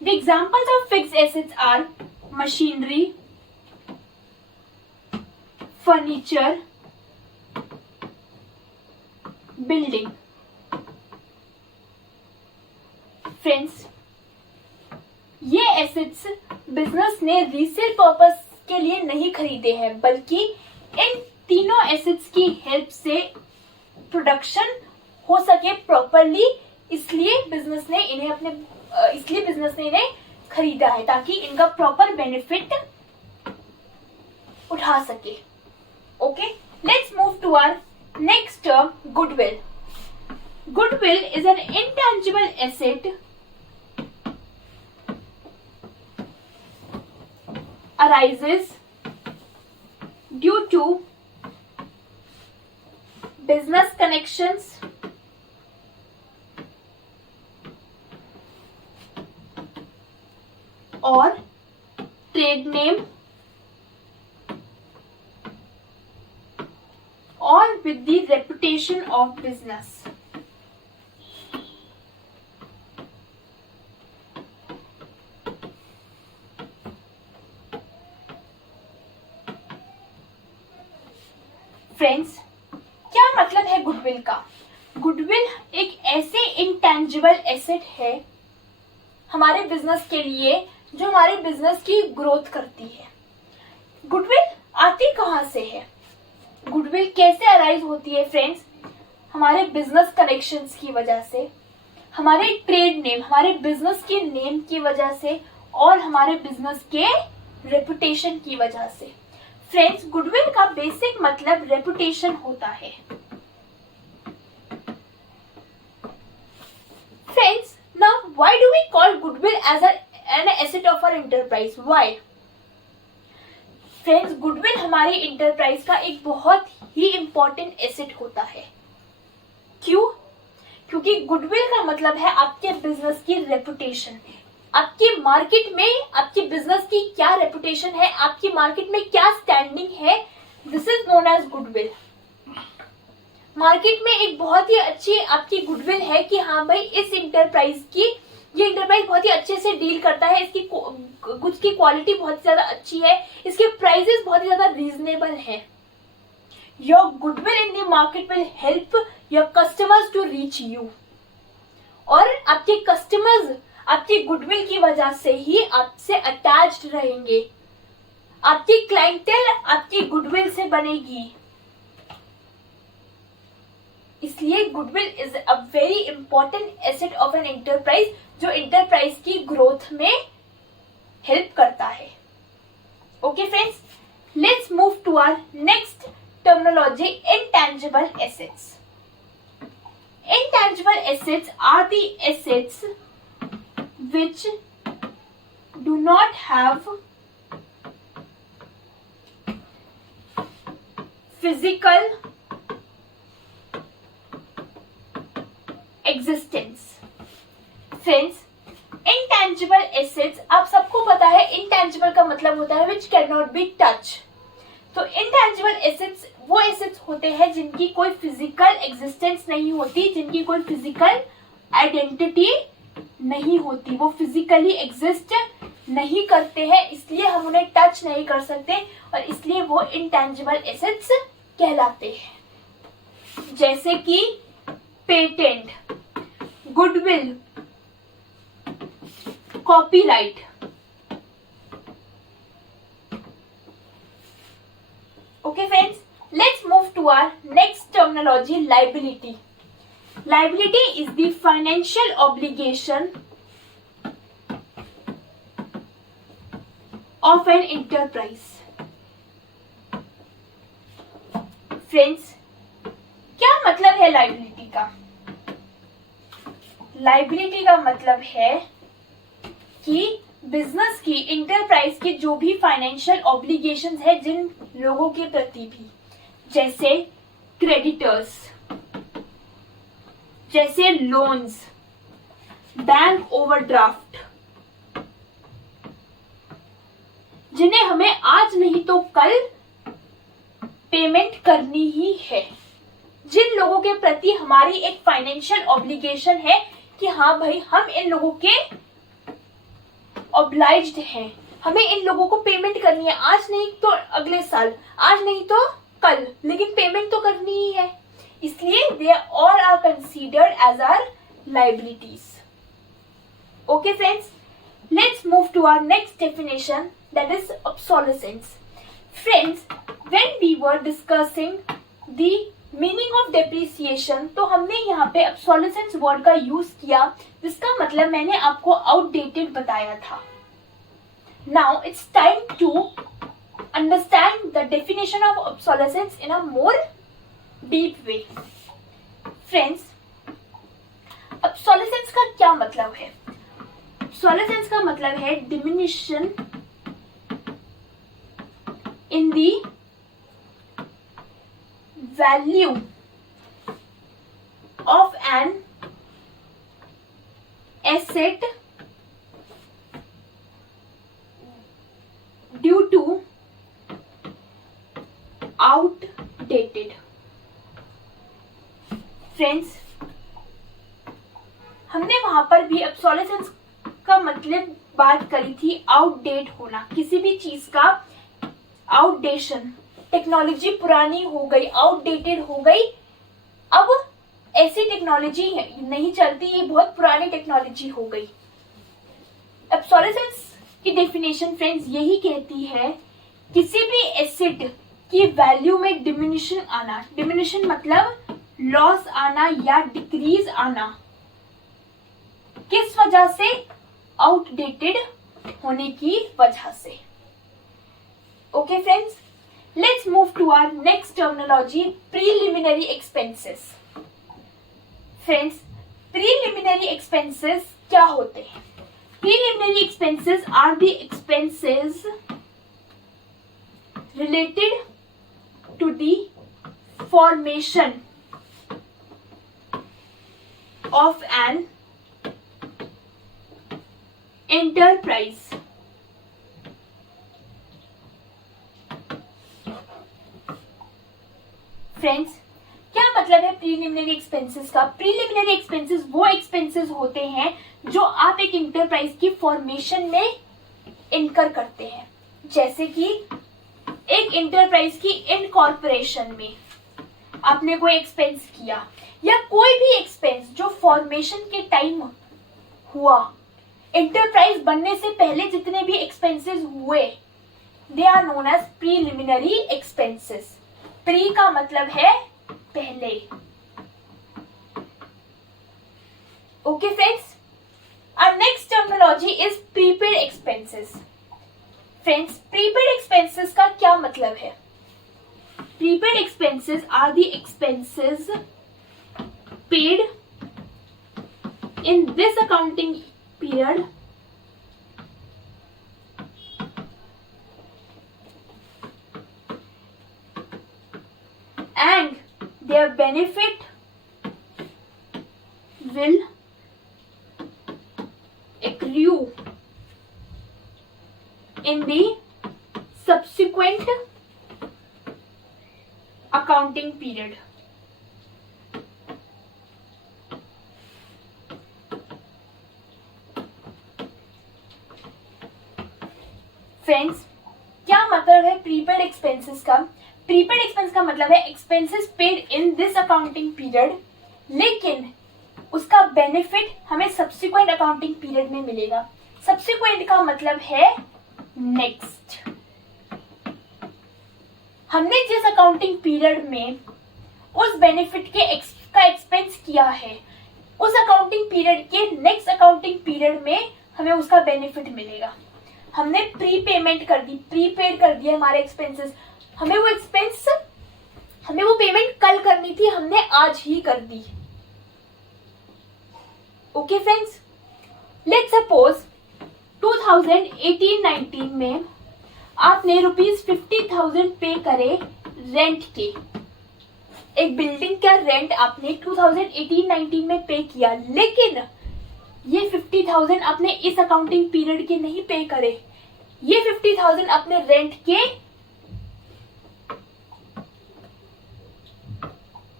The examples of fixed assets are machinery, furniture, building. Friends, ये एसेट्स बिजनेस ने रीसेल पर्पस के लिए नहीं खरीदे हैं, बल्कि इन तीनों एसेट्स की हेल्प से प्रोडक्शन हो सके प्रॉपरली, इसलिए बिजनेस ने इन्हें खरीदा है ताकि इनका प्रॉपर बेनिफिट उठा सके। Okay, let's move to our next term, goodwill. Goodwill is an intangible asset arises due to business connections or trade name or with the reputation of business. Friends, क्या मतलब है गुडविल का? Goodwill एक ऐसे intangible asset है हमारे business के लिए जो हमारे बिजनेस की ग्रोथ करती है। गुडविल आती कहाँ से है? गुडविल कैसे अराइज होती है फ्रेंड्स? हमारे बिजनेस कनेक्शंस की वजह से, हमारे ट्रेड नेम, हमारे बिजनेस के नेम की वजह से और हमारे बिजनेस के रेपुटेशन की वजह से। फ्रेंड्स, गुडविल का बेसिक मतलब रेपुटेशन होता है। Friends, now why do we call goodwill as an asset of our enterprise? Why? Friends, goodwill हमारी इंटरप्राइज का एक बहुत ही इम्पोर्टेंट एसेट होता है। क्यों? क्योंकि गुडविल का मतलब है आपके बिजनेस की रेपुटेशन। आपकी मार्केट में आपके बिजनेस की क्या रेपुटेशन है, आपकी मार्केट में क्या स्टैंडिंग है, this is known as goodwill. Market में एक बहुत ही अच्छी आपकी गुडविल है कि हाँ भाई, इस इंटरप्राइज की, ये इंटरप्राइज बहुत ही अच्छे से डील करता है, इसकी गुड्स की क्वालिटी बहुत ज्यादा अच्छी है, इसके प्राइसेस बहुत ही ज्यादा रीजनेबल है। Your goodwill in the market will help your customers to reach you, और आपके कस्टमर्स आपकी गुडविल की वजह से ही आपसे अटैच्ड रहेंगे। आपकी क्लाइंटेल आपकी गुडविल से बनेगी। इसलिए goodwill is a very important asset of an enterprise जो एंटरप्राइज की ग्रोथ में हेल्प करता है। Okay friends, let's move to our next terminology, intangible assets. Intangible assets are the assets which do not have physical existence. Friends, intangible assets, आप सबको पता है intangible का मतलब होता है which cannot be touched। तो intangible assets वो assets होते हैं जिनकी कोई physical existence नहीं होती, जिनकी कोई physical identity नहीं होती, वो फिजिकली एग्जिस्ट नहीं करते हैं, इसलिए हम उन्हें टच नहीं कर सकते और इसलिए वो इंटेंजिबल एसेट्स कहलाते हैं। जैसे कि patent, goodwill, copyright. Okay friends, let's move to our next terminology, liability. Liability is the financial obligation of an enterprise. Friends, क्या मतलब है liability का? Liability का मतलब है कि बिजनेस की, इंटरप्राइज की जो भी फाइनेंशियल ऑब्लिगेशंस है जिन लोगों के प्रति भी, जैसे क्रेडिटर्स, जैसे लोन्स, बैंक ओवरड्राफ्ट, जिन्हें हमें आज नहीं तो कल पेमेंट करनी ही है, जिन लोगों के प्रति हमारी एक फाइनेंशियल ऑब्लिगेशन है कि हाँ भाई, हम इन लोगों के ऑब्लाइज्ड हैं, हमें इन लोगों को पेमेंट करनी है, आज नहीं तो अगले साल, आज नहीं तो कल, लेकिन पेमेंट तो करनी ही है। इसलिए they all are considered as our liabilities. Okay friends, let's move to our next definition, that is obsolescence. Friends, when we were discussing the meaning of depreciation, तो हमने यहाँ पे obsolescence word का यूज किया, जिसका मतलब मैंने आपको outdated बताया था। Now it's time to understand the definition of obsolescence in a more deep way. Friends, obsolescence का क्या मतलब है? Obsolescence का मतलब है diminution in the value of an asset due to outdated. Friends, हमने वहां पर भी obsolescence का मतलब बात करी थी, आउटडेट होना, किसी भी चीज का आउटडेशन, टेक्नोलॉजी पुरानी हो गई, आउटडेटेड हो गई, अब ऐसी टेक्नोलॉजी नहीं चलती, ये बहुत पुरानी टेक्नोलॉजी हो गई। ऑब्सोलेसेंस की डेफिनेशन फ्रेंड्स यही कहती है किसी भी एसेट की वैल्यू में डिमिनिशन आना। डिमिनिशन मतलब लॉस आना या डिक्रीज आना। किस वजह से? आउटडेटेड होने की वजह से। Okay friends, let's move to our next terminology, preliminary expenses. Friends, preliminary expenses क्या होते हैं? Preliminary expenses are the expenses related to the formation of an enterprise friends, क्या मतलब है प्रीलिमिनरी एक्सपेंसेस का? प्रीलिमिनरी एक्सपेंसेस वो एक्सपेंसेस होते हैं जो आप एक इंटरप्राइज की फॉर्मेशन में इनकर करते हैं। जैसे कि एक इंटरप्राइज की इनकॉर्पोरेशन में आपने कोई एक्सपेंस किया, या कोई भी एक्सपेंस जो फॉर्मेशन के टाइम हुआ, इंटरप्राइज बनने से पहले जितने भी एक्सपेंसेस हुए, they are known as preliminary expenses. Pre का मतलब है पहले। Okay friends, our next terminology is prepaid expenses. Friends, prepaid expenses का क्या मतलब है? Prepaid expenses are the expenses paid in this accounting period and their benefit will accrue in the subsequent accounting period. Friends, क्या मतलब है prepaid expenses का? Prepaid expense का मतलब है expenses paid in this accounting period, लेकिन उसका benefit हमें सब्सिक्वेंट अकाउंटिंग पीरियड में मिलेगा। सब्सिक्वेंट का मतलब है नेक्स्ट। हमने जिस अकाउंटिंग पीरियड में उस बेनिफिट के का एक्सपेंस किया है, उस अकाउंटिंग पीरियड के नेक्स्ट अकाउंटिंग पीरियड में हमें उसका बेनिफिट मिलेगा। हमने प्री पेमेंट कर दी, प्रीपेड कर दिया हमारे एक्सपेंसेस, हमें वो पेमेंट कल करनी थी, हमने आज ही कर दी। ओके फ्रेंड्स, लेट्स सपोज 2018-19 में आपने ₹50,000 पे करे रेंट के। एक बिल्डिंग का रेंट आपने 2018-19 में पे किया, लेकिन ये 50,000 आपने इस अकाउंटिंग पीरियड के नहीं पे करे। ये 50,000 अपने रेंट के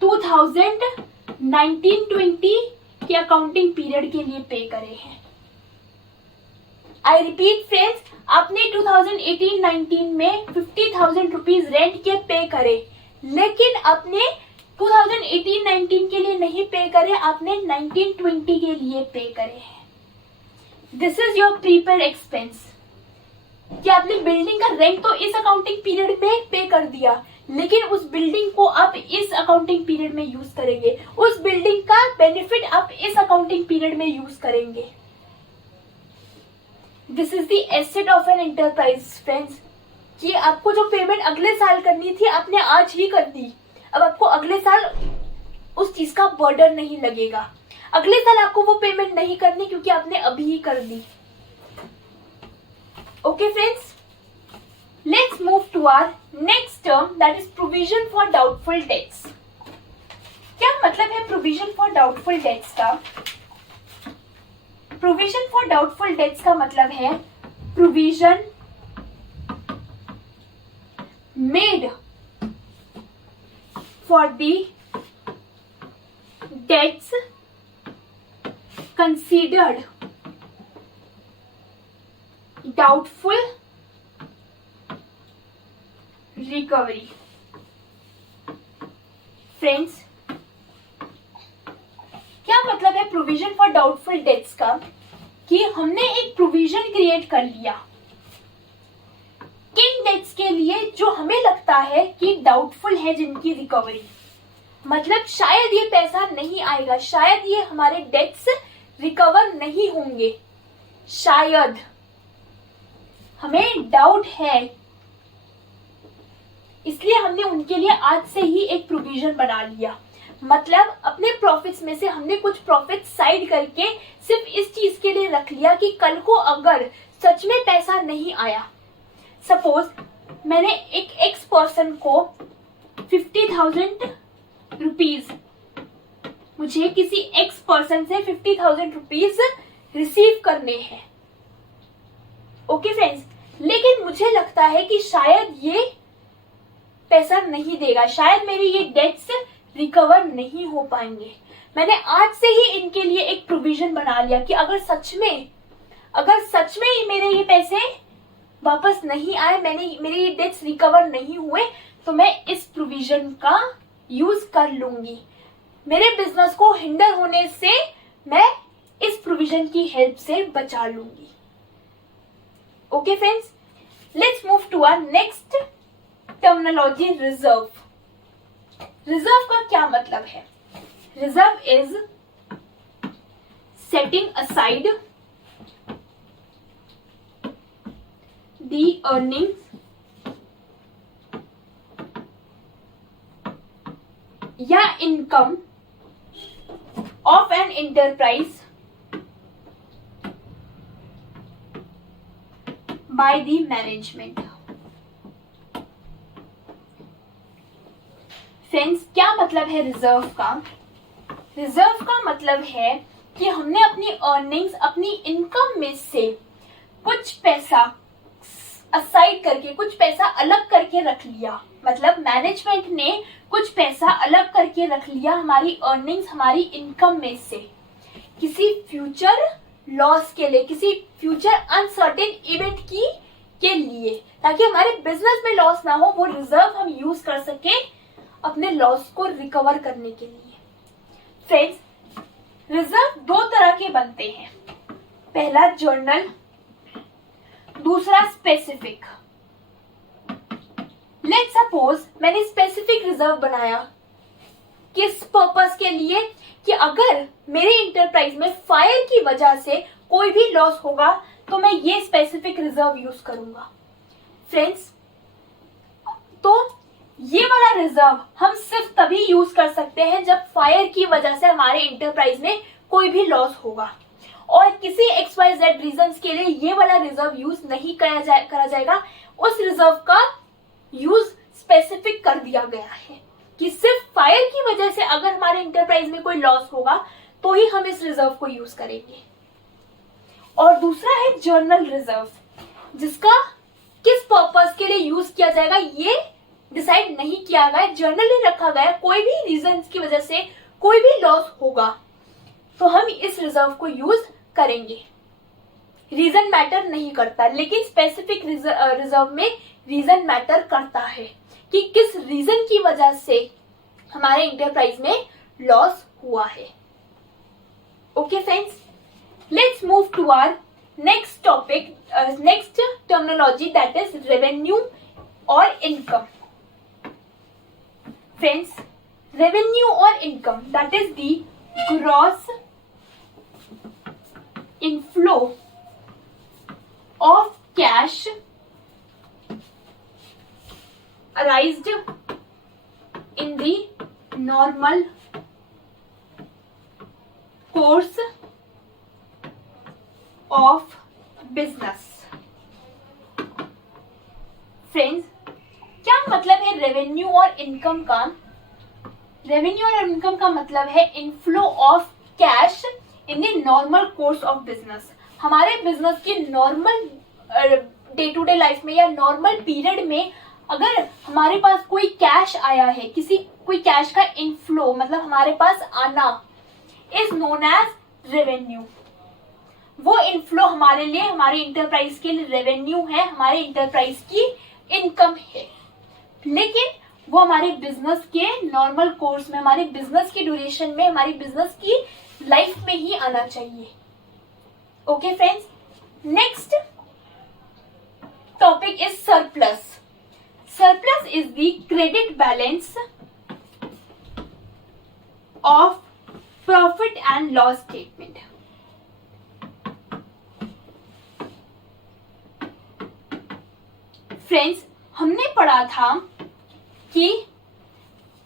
2019-20 के अकाउंटिंग पीरियड के लिए पे करे हैं। आई रिपीट फ्रेंड्स, आपने 2018-19 में 50,000 रुपीज रेंट के पे करे, लेकिन आपने 2018-19 के लिए नहीं पे करे, आपने 19-20 के लिए पे करे हैं। This is your prepaid expense. कि आपने बिल्डिंग का रेंट तो इस अकाउंटिंग पीरियड में पे कर दिया, लेकिन उस बिल्डिंग को आप इस अकाउंटिंग पीरियड में यूज करेंगे, उस बिल्डिंग का बेनिफिट आप इस अकाउंटिंग पीरियड में यूज करेंगे। This is the asset of an enterprise friends. कि आपको जो पेमेंट अगले साल करनी थी आपने आज ही कर दी, अब आपको अगले साल उस चीज का बर्डन नहीं लगेगा। अगले साल आपको वो पेमेंट नहीं करनी क्योंकि आपने अभी ही कर दी। Okay friends, let's move to our next term, that is provision for doubtful debts. क्या मतलब है provision for doubtful debts का? Provision for doubtful debts का मतलब है provision made for the debts considered doubtful recovery. Friends, क्या मतलब है प्रोविजन फॉर डाउटफुल डेट्स का? कि हमने एक प्रोविजन क्रिएट कर लिया किन डेट्स के लिए जो हमें लगता है कि डाउटफुल है, जिनकी रिकवरी, मतलब शायद ये पैसा नहीं आएगा, शायद ये हमारे डेट्स रिकवर नहीं होंगे, शायद हमें डाउट है, इसलिए हमने उनके लिए आज से ही एक प्रोविजन बना लिया। मतलब अपने प्रॉफिट्स में से हमने कुछ प्रॉफिट साइड करके सिर्फ इस चीज के लिए रख लिया कि कल को अगर सच में पैसा नहीं आया, सपोज मैंने एक एक्स पर्सन को 50,000 रुपीज, मुझे किसी एक्स पर्सन से 50,000 रुपीज रिसीव करने हैं, ओके फ्रेंड्स, लेकिन मुझे लगता है कि शायद ये पैसा नहीं देगा, शायद मेरी ये डेट्स रिकवर नहीं हो पाएंगे। मैंने आज से ही इनके लिए एक प्रोविजन बना लिया कि अगर सच में मेरे ये पैसे वापस नहीं आए, मेरे ये डेट्स रिकवर नहीं हुए, तो मैं इस प्रोविजन का यूज कर लूंगी। मेरे बिजनेस को हिंडर होने से मैं इस प्रोविजन की हेल्प से बचा लूंगी। Okay friends, let's move to our next terminology, reserve. Reserve का क्या मतलब है? Reserve is setting aside the earnings या income of an enterprise by the management. Friends, क्या मतलब है रिजर्व का? रिजर्व का मतलब है कि हमने अपनी अर्निंग्स, अपनी इनकम में से कुछ पैसा असाइड करके, कुछ पैसा अलग करके रख लिया। मतलब मैनेजमेंट ने कुछ पैसा अलग करके रख लिया हमारी अर्निंग्स, हमारी इनकम में से, किसी फ्यूचर लॉस के लिए, किसी फ्यूचर अनसर्टेन इवेंट के लिए, ताकि हमारे बिजनेस में लॉस ना हो। वो रिजर्व हम यूज कर सके अपने लॉस को रिकवर करने के लिए। फ्रेंड्स, रिजर्व दो तरह के बनते हैं, पहला जर्नल, दूसरा स्पेसिफिक। लेट्स सपोज मैंने स्पेसिफिक रिजर्व बनाया, किस पर्पस के लिए? कि अगर मेरे इंटरप्राइज में फायर की वजह से कोई भी लॉस होगा तो मैं ये स्पेसिफिक रिजर्व यूज करूंगा। फ्रेंड्स, तो ये वाला रिजर्व हम सिर्फ तभी यूज कर सकते हैं जब फायर की वजह से हमारे इंटरप्राइज में कोई भी लॉस होगा, और किसी XYZ रीजंस के लिए ये वाला रिजर्व यूज नहीं करा जाएगा। उस रिजर्व का यूज स्पेसिफिक कर दिया गया है कि सिर्फ फायर की वजह से अगर हमारे इंटरप्राइज में कोई लॉस होगा तो ही हम इस रिजर्व को यूज करेंगे। और दूसरा है जर्नल रिजर्व, जिसका किस पर्पस के लिए यूज किया जाएगा ये डिसाइड नहीं किया गया, जर्नली रखा गया। कोई भी रीजन की वजह से कोई भी लॉस होगा तो हम इस रिजर्व को यूज करेंगे। रीजन मैटर नहीं करता, लेकिन स्पेसिफिक रिजर्व में रीजन मैटर करता है कि किस रीजन की वजह से हमारे इंटरप्राइज में लॉस हुआ है। Okay friends, let's move to our next topic, next terminology, that is revenue और इनकम। फ्रेंड्स, रेवेन्यू और income, that is the gross inflow of cash arised in the normal course of business। Friends, क्या मतलब है revenue और income का? Revenue और income का मतलब है inflow of cash in the normal course of business. हमारे बिजनेस की normal day to day life में या नॉर्मल पीरियड में अगर हमारे पास कोई कैश आया है, कोई कैश का इनफ्लो मतलब हमारे पास आना, इज नोन एज रेवेन्यू। वो इनफ्लो हमारे लिए, हमारे इंटरप्राइज के लिए रेवेन्यू है, हमारे इंटरप्राइज की इनकम है। लेकिन वो हमारे बिजनेस के नॉर्मल कोर्स में, हमारे बिजनेस की ड्यूरेशन में, हमारी बिजनेस की लाइफ में ही आना चाहिए। Okay friends, next topic is surplus. Surplus is the credit balance of profit and loss statement. Friends, हमने पढ़ा था कि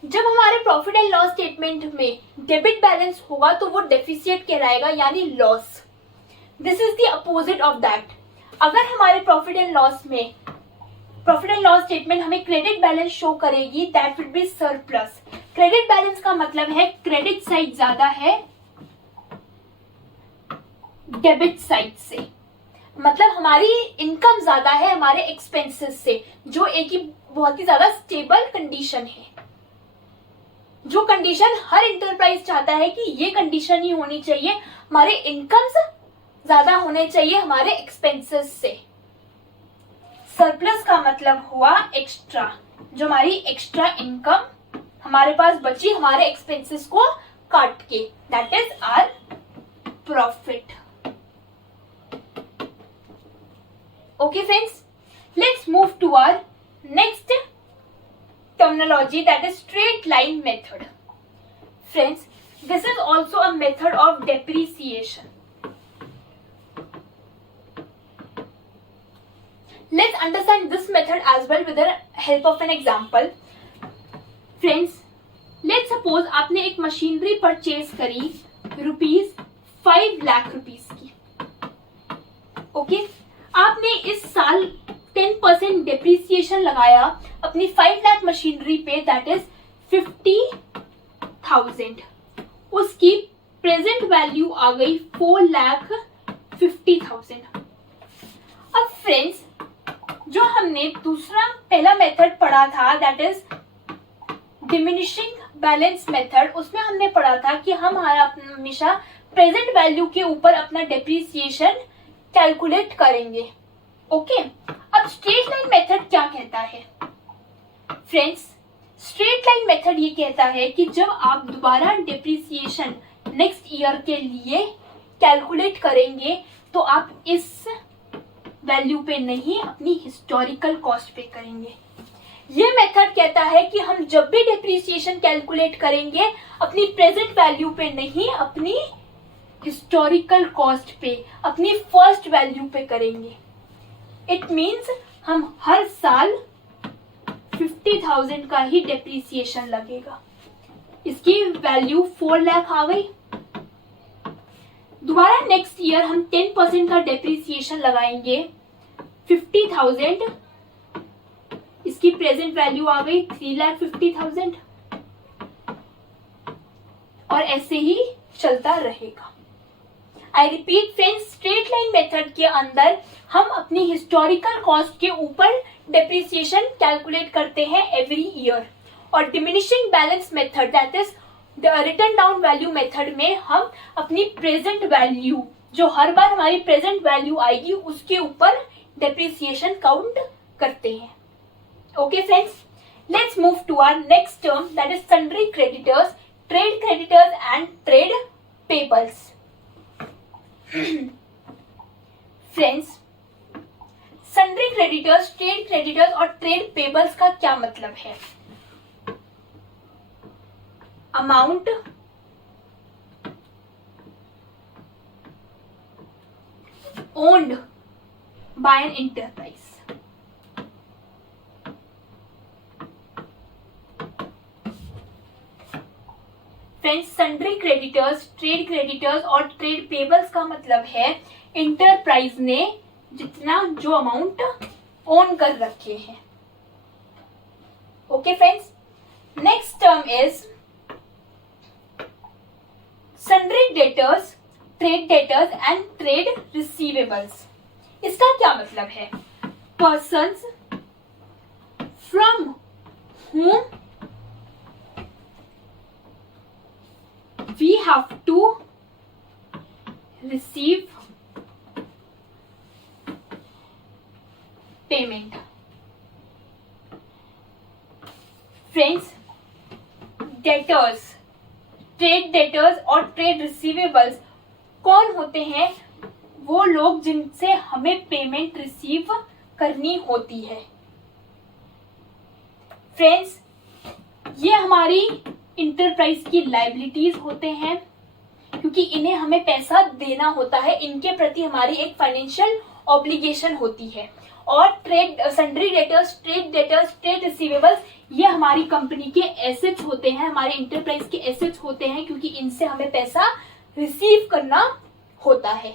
जब हमारे प्रॉफिट एंड लॉस स्टेटमेंट में डेबिट बैलेंस होगा तो वो डेफिसिट कहलाएगा, यानी loss. This is the opposite of that. अगर हमारे प्रॉफिट एंड लॉस स्टेटमेंट हमें क्रेडिट बैलेंस शो करेगी, that will be surplus. Credit balance का मतलब है क्रेडिट साइड ज्यादा है डेबिट साइड से, मतलब हमारी इनकम ज्यादा है हमारे एक्सपेंसेस से, जो एक ही बहुत ही ज्यादा स्टेबल कंडीशन है, जो कंडीशन हर इंटरप्राइज चाहता है कि ये कंडीशन ही होनी चाहिए, हमारे इनकम्स ज्यादा होने चाहिए हमारे एक्सपेंसेस से। सरप्लस का मतलब हुआ एक्स्ट्रा, जो हमारी एक्स्ट्रा इनकम हमारे पास बची हमारे एक्सपेंसेस को काट के, that is our profit. Okay friends, let's move to our next terminology, that is straight line method. Friends, this is also a method of depreciation. Let's understand this method as well with the help of an example. Friends, let's suppose आपने एक machinery purchase करी ₹5 लाख की। Okay, आपने इस साल 10% depreciation लगाया अपनी 5 lakh machinery पे, दैट इज 50,000। उसकी प्रेजेंट वैल्यू आ गई 4,50,000। अब फ्रेंड्स, जो हमने पहला मेथड पढ़ा था, that is diminishing balance method, उसमें हमने पढ़ा था कि हम हमेशा प्रेजेंट वैल्यू के ऊपर अपना डेप्रिसिएशन कैलकुलेट करेंगे। ओके, अब स्ट्रेट लाइन मेथड क्या कहता है? फ्रेंड्स, स्ट्रेट लाइन मेथड ये कहता है कि जब आप दोबारा डेप्रिसिएशन नेक्स्ट ईयर के लिए कैलकुलेट करेंगे तो आप इस वैल्यू पे नहीं, अपनी हिस्टोरिकल कॉस्ट पे करेंगे। ये मेथड कहता है कि हम जब भी डेप्रिसिएशन कैलकुलेट करेंगे अपनी प्रेजेंट वैल्यू पे नहीं, अपनी हिस्टोरिकल कॉस्ट पे, अपनी फर्स्ट वैल्यू पे करेंगे। इट मीन्स हम हर साल 50,000 का ही डेप्रिसिएशन लगेगा। इसकी वैल्यू 4 लाख आ गई। दोबारा नेक्स्ट ईयर हम 10% का डेप्रिसिएशन लगाएंगे 50,000, इसकी प्रेजेंट वैल्यू आ गई 3,50,000, और ऐसे ही चलता रहेगा। I repeat friends, straight line method के अंदर हम अपनी हिस्टोरिकल कॉस्ट के ऊपर डेप्रिसिएशन कैलकुलेट करते हैं एवरी ईयर, और diminishing balance method, that is return down value method में हम अपनी प्रेजेंट वैल्यू, जो हर बार हमारी प्रेजेंट वैल्यू आएगी उसके ऊपर डेप्रिसिएशन काउंट करते हैं। Okay friends, let's move to our next term, that is sundry creditors, trade creditors and trade payables. Friends, sundry creditors, trade creditors और ट्रेड पेबल्स का क्या मतलब है? Amount owned by an enterprise. Friends, sundry creditors, trade creditors और trade payables का मतलब है enterprise ने जितना जो अमाउंट ओन कर रखे हैं। Okay friends, next term is sundry debtors, trade debtors and trade receivables. इसका क्या मतलब है? Persons from whom we have to receive payment. Friends, debtors, trade debtors और ट्रेड रिसीवेबल्स कौन होते हैं? वो लोग जिनसे हमें पेमेंट रिसीव करनी होती है। फ्रेंड्स, ये हमारी इंटरप्राइज की लायबिलिटीज होते हैं, क्योंकि इन्हें हमें पैसा देना होता है, इनके प्रति हमारी एक फाइनेंशियल ऑब्लिगेशन होती है। और trade sundry debtors, trade receivables, ये हमारी कंपनी के एसेट्स होते हैं, हमारे इंटरप्राइज के एसेट्स होते हैं, क्योंकि इनसे हमें पैसा रिसीव करना होता है।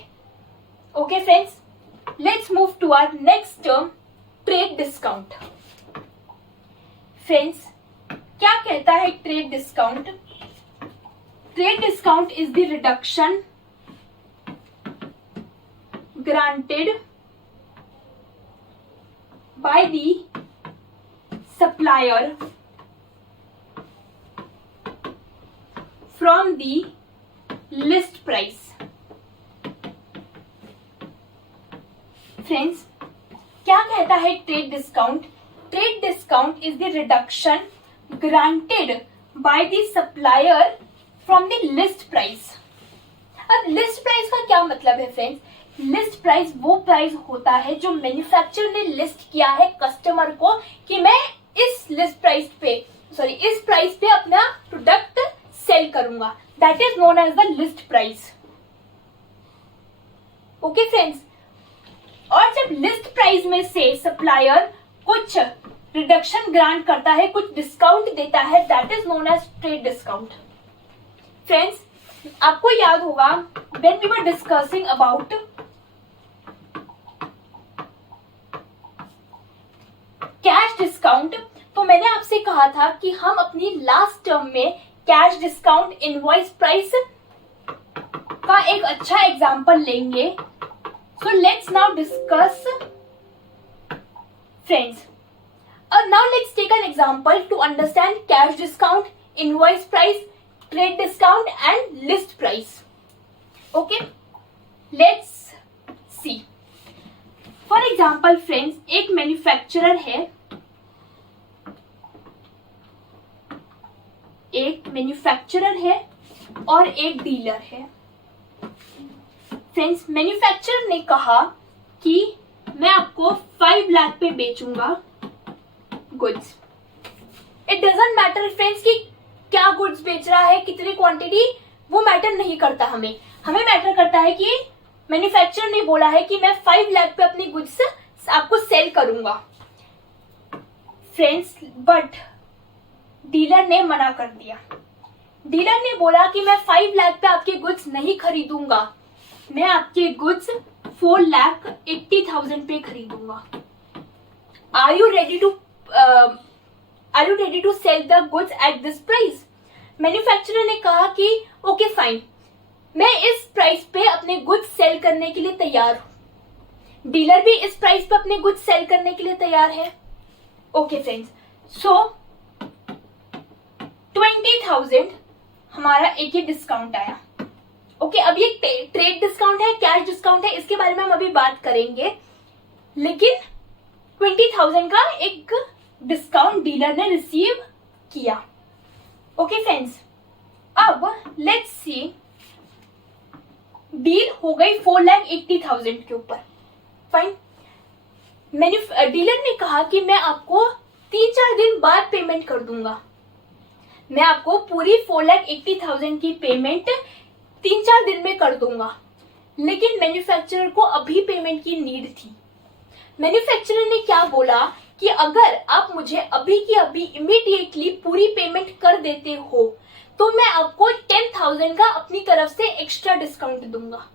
Okay friends, let's move to our next term, trade discount. Friends, क्या कहता है trade discount? Trade discount is the reduction granted by the supplier from the list price. Friends, क्या कहता है trade discount? Trade discount is the reduction granted by the supplier from the list price. अब list price का क्या मतलब है friends? List price वो price होता है जो मैन्युफैक्चरर ने लिस्ट किया है कस्टमर को कि मैं इस प्राइस पे अपना प्रोडक्ट सेल करूंगा। That is known as the list price. Okay friends, और जब लिस्ट प्राइस में से सप्लायर कुछ रिडक्शन ग्रांट करता है, कुछ डिस्काउंट देता है, that is known as trade discount. Friends, आपको याद होगा when we were discussing about cash discount, तो मैंने आपसे कहा था कि हम अपनी लास्ट टर्म में कैश डिस्काउंट इनवॉइस प्राइस का एक अच्छा एग्जांपल लेंगे। So let's now discuss friends. Now let's take an example to understand cash discount, invoice price, trade discount and list price. Okay, let's see. For example friends, एक manufacturer है, और एक dealer है। Friends, manufacturer ने कहा कि मैं आपको 5 लाख पे बेचूंगा goods. It doesn't matter friends कि क्या गुड्स बेच रहा है, कितनी क्वांटिटी, वो मैटर नहीं करता। हमें मैटर करता है कि मैन्युफैक्चरर ने बोला है कि मैं 5 लाख पे अपनी गुड्स आपको सेल करूंगा। फ्रेंड्स, बट डीलर ने मना कर दिया। डीलर ने बोला कि मैं 5 लाख पे आपके गुड्स नहीं खरीदूंगा, मैं आपके गुड्स 4,80,000 पे खरीदूंगा। Are you ready to sell the goods at this price? Manufacturer ने कहा कि ओके फाइन, मैं इस प्राइस पे अपने गुड्स सेल करने के लिए तैयार हूं। डीलर भी इस प्राइस पे अपने गुड्स सेल करने के लिए तैयार है। ओके फ्रेंड्स, सो 20,000 हमारा एक ही डिस्काउंट आया। ओके, अब ये ट्रेड डिस्काउंट है, कैश डिस्काउंट है, इसके बारे में हम अभी बात करेंगे, लेकिन 20,000 का एक डिस्काउंट डीलर ने रिसीव किया। ओके फ्रेंड्स, अब लेट्स सी, डील हो गई 4,80,000 के ऊपर। फाइन, डीलर ने कहा कि मैं आपको 3-4 दिन बाद पेमेंट कर दूंगा, मैं आपको पूरी 4,80,000 की पेमेंट 3-4 दिन में कर दूंगा। लेकिन मैन्युफैक्चरर को अभी पेमेंट की नीड थी। मैन्युफैक्चरर ने क्या बोला कि अगर आप मुझे अभी की अभी इमीडिएटली पूरी पेमेंट कर देते हो तो मैं आपको 10,000 का अपनी तरफ से एक्स्ट्रा डिस्काउंट दूंगा।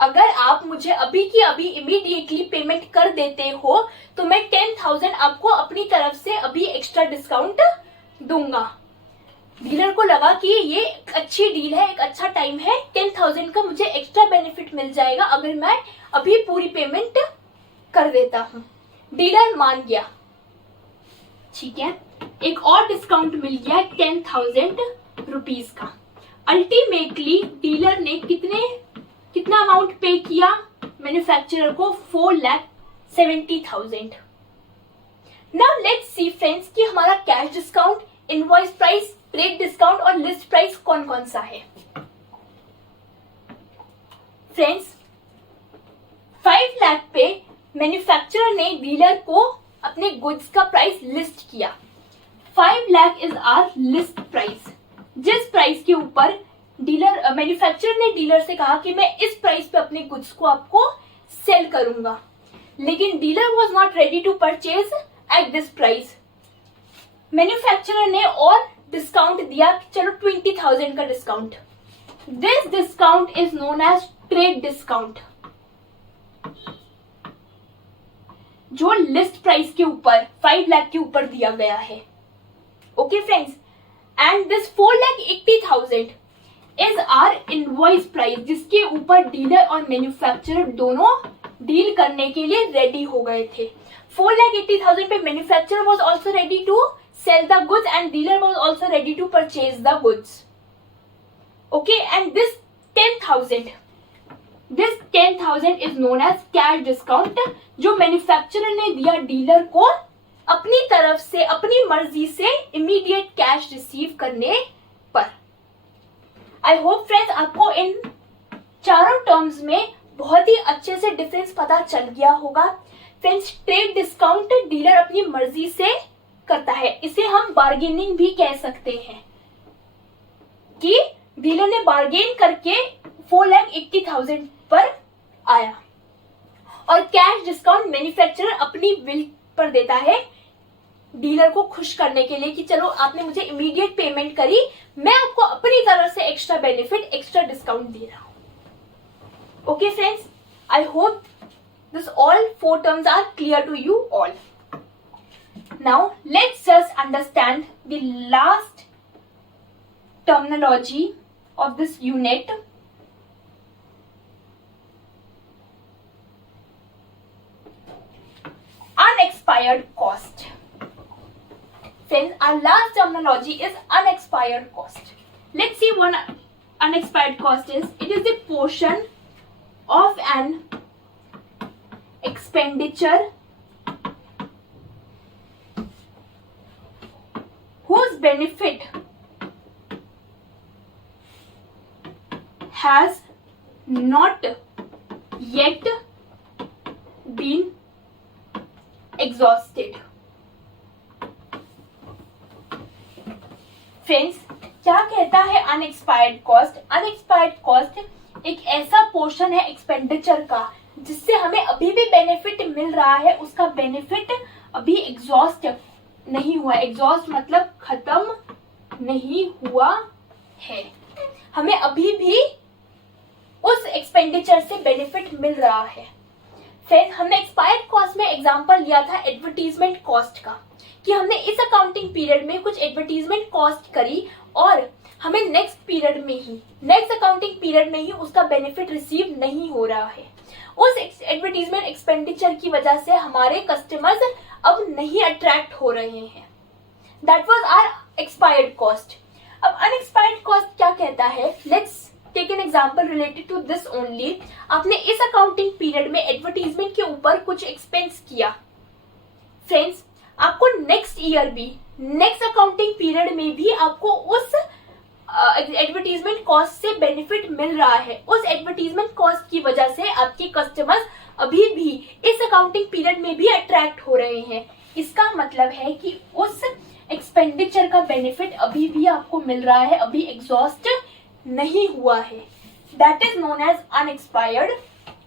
अगर आप मुझे अभी की अभी इमीडिएटली पेमेंट कर देते हो तो मैं 10,000 आपको अपनी तरफ से अभी एक्स्ट्रा डिस्काउंट दूंगा। डीलर को लगा कि ये एक अच्छी डील है, एक अच्छा टाइम है, 10,000 का मुझे एक्स्ट्रा बेनिफिट मिल जाएगा अगर मैं अभी पूरी पेमेंट कर देता हूं। डीलर मान गया, ठीक है, एक और डिस्काउंट मिल गया 10,000 रुपीज का। अल्टीमेटली डीलर ने कितना अमाउंट पे किया मैन्युफैक्चरर को? 4,70,000। नाउ लेट्स सी फ्रेंड्स कि हमारा cash discount, invoice price, break discount और लिस्ट प्राइस कौन कौन सा है। फ्रेंड्स 5 लाख पे मैन्युफैक्चरर ने डीलर को अपने गुड्स का प्राइस लिस्ट किया। 5 lakh is our list price, जिस प्राइस के ऊपर डीलर मैन्युफैक्चरर ने डीलर से कहा कि मैं इस प्राइस पे अपने गुड्स को आपको सेल करूंगा, लेकिन dealer was not ready to purchase at this price. Manufacturer ने और डिस्काउंट दिया, चलो 20,000 का discount. This discount is known as trade discount, जो लिस्ट प्राइस के ऊपर 5 लाख के ऊपर दिया गया है। Okay friends, and this 4,80,000 is our invoice price, जिसके ऊपर डीलर और मैन्युफैक्चरर दोनों डील करने के लिए रेडी हो गए थे। 4,80,000 पे manufacturer was also ready to sell the goods and dealer was also ready to purchase the goods. Okay, and this 10,000 is known as cash discount, जो मैन्युफैक्चरर ने दिया डीलर को अपनी तरफ से, अपनी मर्जी से इमीडिएट कैश रिसीव करने पर। आई होप फ्रेंड्स आपको इन चारों टर्म्स में बहुत ही अच्छे से डिफरेंस पता चल गया होगा। फ्रेंड्स ट्रेड डिस्काउंट डीलर अपनी मर्जी से करता है, इसे हम बार्गेनिंग भी कह सकते हैं कि डीलर ने बार्गेन करके 4,80,000 पर आया। और कैश डिस्काउंट मैन्युफैक्चरर अपनी विल पर देता है डीलर को खुश करने के लिए कि चलो आपने मुझे इमीडिएट पेमेंट करी, मैं आपको अपनी तरफ से एक्स्ट्रा बेनिफिट, एक्स्ट्रा डिस्काउंट दे रहा हूं। Okay friends, I hope this all 4 terms are clear to you all. Now let's just understand the last terminology of this unit. Unexpired cost. Friends, our last terminology is unexpired cost. Let's see what unexpired cost is. It is the portion of an expenditure whose benefit has not yet been exhausted. Friends, क्या कहता है unexpired cost? Unexpired cost एक ऐसा portion है expenditure का जिससे हमें अभी भी बेनिफिट मिल रहा है, उसका बेनिफिट अभी एग्जॉस्ट नहीं हुआ। एग्जॉस्ट मतलब खत्म नहीं हुआ है, हमें अभी भी उस एक्सपेंडिचर से बेनिफिट मिल रहा है। फ्रेंड्स, हमने एक्सपायर्ड कॉस्ट में एग्जांपल लिया था एडवर्टीजमेंट कॉस्ट का, कि हमने इस अकाउंटिंग पीरियड में कुछ एडवर्टीजमेंट कॉस्ट करी और हमें नेक्स्ट पीरियड में ही, नेक्स्ट अकाउंटिंग पीरियड में ही उसका बेनिफिट रिसीव नहीं हो रहा है। उस एडवर्टीजमेंट एक्सपेंडिचर की वजह से हमारे कस्टमर्स अब नहीं अट्रैक्ट हो रहे हैं। That was our expired cost. अब अनएक्सपायर्ड कॉस्ट क्या कहता है? Let's take an example related to this only. आपने इस अकाउंटिंग पीरियड में एडवर्टीजमेंट के ऊपर कुछ एक्सपेंस किया। फ्रेंड्स, आपको नेक्स्ट ईयर भी, नेक्स्ट अकाउंटिंग पीरियड में भी आपको उस एडवर्टीजमेंट कॉस्ट से बेनिफिट मिल रहा है। उस एडवर्टीजमेंट कॉस्ट की वजह से आपके कस्टमर्स अभी भी इस अकाउंटिंग पीरियड में भी अट्रैक्ट हो रहे हैं। इसका मतलब है कि उस एक्सपेंडिचर का बेनिफिट अभी भी आपको मिल रहा है, अभी एग्जॉस्ट नहीं हुआ है। That is known as unexpired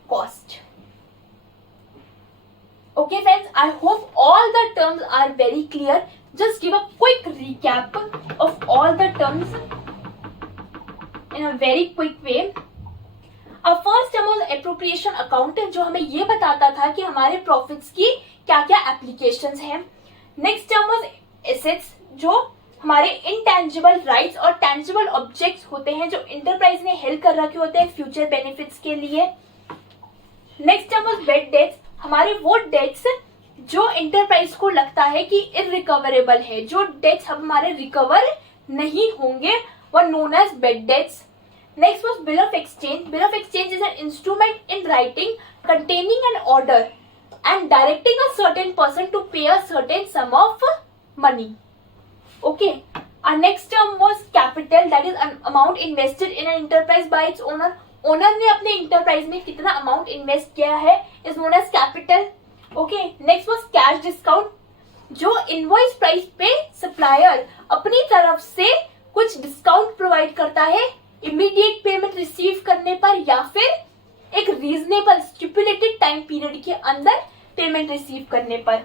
cost. Okay friends, I hope all the terms are very clear. Just give a quick recap of all the terms in a very quick way. Our first term was appropriation account, जो हमें ये बताता था कि हमारे profits की क्या क्या एप्लीकेशंस हैं। नेक्स्ट टर्म वाज एसेट्स, जो हमारे इनटेंजिबल राइट्स और टेंजिबल ऑब्जेक्ट्स होते हैं जो इंटरप्राइज ने हेल्ड कर रखे होते हैं फ्यूचर बेनिफिट्स के लिए। Next term was bad debts, हमारे वो डेट्स जो इंटरप्राइज को लगता है कि इररिकवरेबल है, जो डेट्स अब हमारे रिकवर नहीं होंगे, वो known as bad debts. Next was bill of exchange. Bill of exchange is an instrument in writing containing an order and directing a certain person to pay a certain sum of money. Okay, our next term was capital, that is an amount invested in an enterprise by its owner. Owner ने अपने enterprise में कितना amount invest किया है is known as capital. Okay, next was cash discount, जो invoice price पे supplier अपनी तरफ से कुछ डिस्काउंट प्रोवाइड करता है इमीडिएट पेमेंट रिसीव करने पर या फिर एक रीजनेबल स्टिपुलेटेड टाइम पीरियड के अंदर पेमेंट रिसीव करने पर.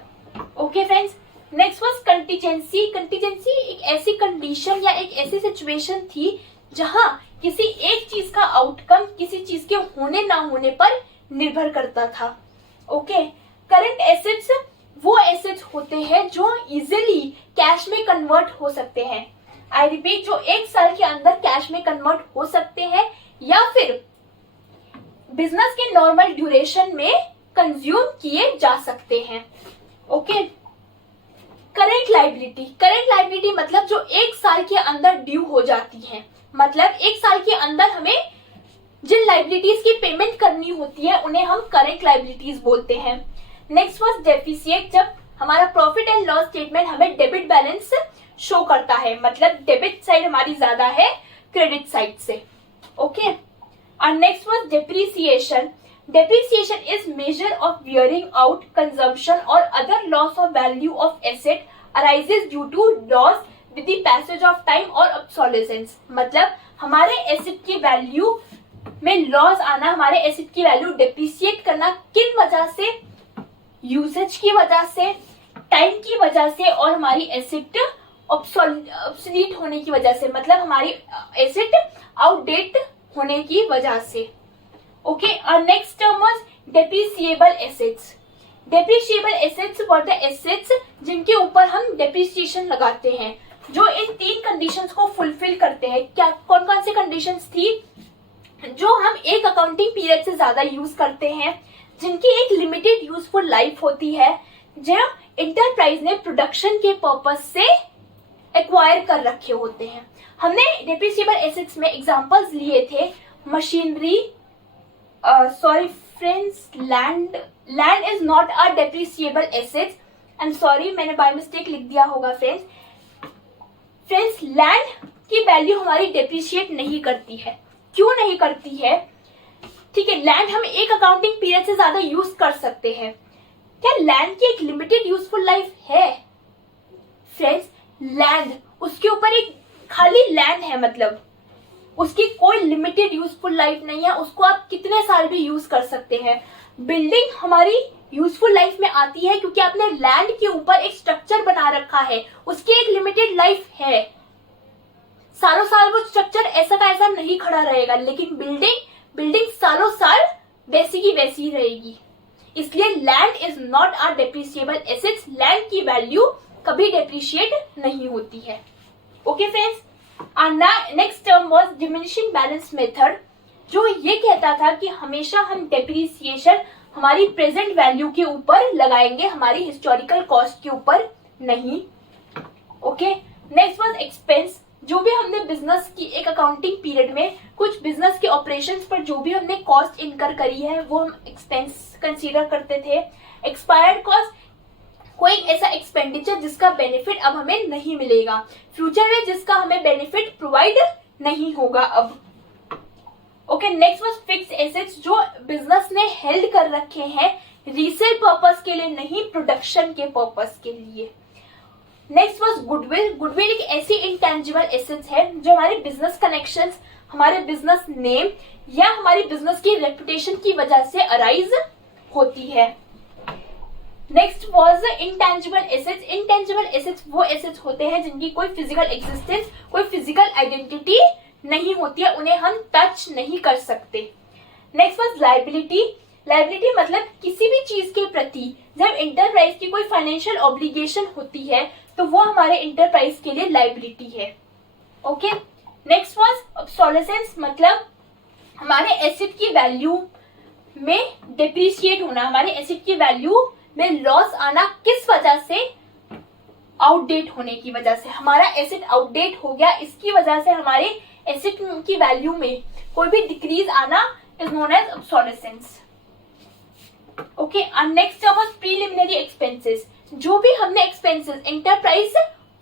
Okay friends, next was contingency. Contingency एक ऐसी कंडीशन या एक ऐसी सिचुएशन थी जहां किसी एक चीज का आउटकम किसी चीज के होने ना होने पर निर्भर करता था. ओके, करंट एसेट्स वो एसेट्स होते हैं जो इजीली कैश में कन्वर्ट हो सकते हैं. आई रिपीट, जो एक साल के अंदर कैश में कन्वर्ट हो सकते हैं या फिर बिजनेस के नॉर्मल ड्यूरेशन में कंज्यूम किए जा सकते हैं. Okay, current liability. Current liability मतलब जो एक साल के अंदर ड्यू हो जाती है, मतलब एक साल के अंदर हमें जिन लाइबिलिटीज की पेमेंट करनी होती है उन्हें हम करंट लाइबिलिटीज बोलते हैं. नेक्स्ट वाज डेफिसिट, जब हमारा प्रॉफिट एंड लॉस स्टेटमेंट हमें डेबिट बैलेंस शो करता है, मतलब डेबिट साइड हमारी ज्यादा है क्रेडिट साइड से. ओके, और next was depreciation. Depreciation is measure of wearing out, consumption or other loss of value of asset arises due to loss with the passage of time or obsolescence. मतलब हमारे asset की value में loss आना, हमारे asset की value depreciate करना किन वजह से, यूसेज की वजह से, टाइम की वजह से और हमारी एसेट ऑब्सोलीट होने की वजह से, मतलब हमारी एसेट आउटडेट होने की वजह से. Okay, our next term was depreciable assets. Depreciable assets were the assets जिनके ऊपर हम depreciation लगाते हैं, जो इन 3 कंडीशंस को फुलफिल करते हैं. क्या कौन कौन सी कंडीशंस थी? जो हम एक अकाउंटिंग पीरियड से ज्यादा यूज करते हैं, जिनकी एक लिमिटेड यूजफुल लाइफ होती है, जो इंटरप्राइज ने प्रोडक्शन के पर्पस से एक्वायर कर रखे होते हैं. हमने डेप्रिसिएबल एसेट्स में एग्जांपल्स लिए थे machinery, sorry friends, land is not a depreciable assets. I'm sorry, मैंने बाय मिस्टेक लिख दिया होगा फ्रेंड्स. लैंड की वैल्यू हमारी डेप्रिशिएट नहीं करती है. क्यों नहीं करती है? ठीक है, लैंड हम एक अकाउंटिंग पीरियड से ज्यादा यूज कर सकते हैं. क्या लैंड की एक लिमिटेड यूजफुल लाइफ है? फ्रेंड्स, लैंड, उसके ऊपर एक खाली लैंड है, मतलब उसकी कोई लिमिटेड यूजफुल लाइफ नहीं है, उसको आप कितने साल भी यूज कर सकते हैं. बिल्डिंग हमारी यूजफुल लाइफ में आती है क्योंकि आपने लैंड के ऊपर एक स्ट्रक्चर बना रखा है, उसकी एक लिमिटेड लाइफ है. सालों साल वो स्ट्रक्चर ऐसा का ऐसा नहीं खड़ा रहेगा, लेकिन बिल्डिंग सालों साल वैसी की वैसी रहेगी. इसलिए land is not a depreciable assets. Land की वैल्यू कभी डेप्रिशिएट नहीं होती है. Okay friends, next term was diminishing balance method, जो ये कहता था कि हमेशा हम डेप्रिसिएशन हमारी प्रेजेंट वैल्यू के ऊपर लगाएंगे, हमारी हिस्टोरिकल कॉस्ट के ऊपर नहीं. Okay, next was expense. जो भी हमने बिजनेस की एक अकाउंटिंग पीरियड में कुछ बिजनेस के ऑपरेशंस पर जो भी हमने कॉस्ट इनकर करी है वो हम एक्सपेंस कंसीडर करते थे. एक्सपायर्ड कॉस्ट, कोई ऐसा एक्सपेंडिचर जिसका बेनिफिट अब हमें नहीं मिलेगा, फ्यूचर में जिसका हमें बेनिफिट प्रोवाइड नहीं होगा अब. Okay, next was fixed assets, जो बिजनेस ने हेल्ड कर रखे हैं रीसेल पर्पस के लिए नहीं, प्रोडक्शन के पर्पस के लिए. Next was goodwill. गुडविल एक ऐसी इंटेंजिबल एसेट्स है जो हमारे बिजनेस कनेक्शंस, हमारे बिजनेस नेम या हमारी बिजनेस की रेपुटेशन की वजह से अराइज होती है. Next was intangible assets. Intangible assets वो एसेट्स होते हैं जिनकी कोई फिजिकल एग्जिस्टेंस, कोई फिजिकल आइडेंटिटी नहीं होती है, उन्हें हम टच नहीं कर सकते. Next was liability. लाइबिलिटी मतलब किसी भी चीज के प्रति जब इंटरप्राइज की कोई फाइनेंशियल ऑब्लिगेशन होती है तो वो हमारे इंटरप्राइज के लिए लाइबिलिटी है. ओके, नेक्स्ट वॉज ऑब्सोलेसेंस, मतलब हमारे एसेट की वैल्यू में डेप्रिशिएट होना, हमारे एसेट की वैल्यू में लॉस आना किस वजह से, आउटडेट होने की वजह से. हमारा एसेट आउटडेट हो गया, इसकी वजह से हमारे एसेट की वैल्यू में कोई भी डिक्रीज आना is known as obsolescence. Okay, next term was preliminary expenses. जो भी हमने एक्सपेंसेस इंटरप्राइज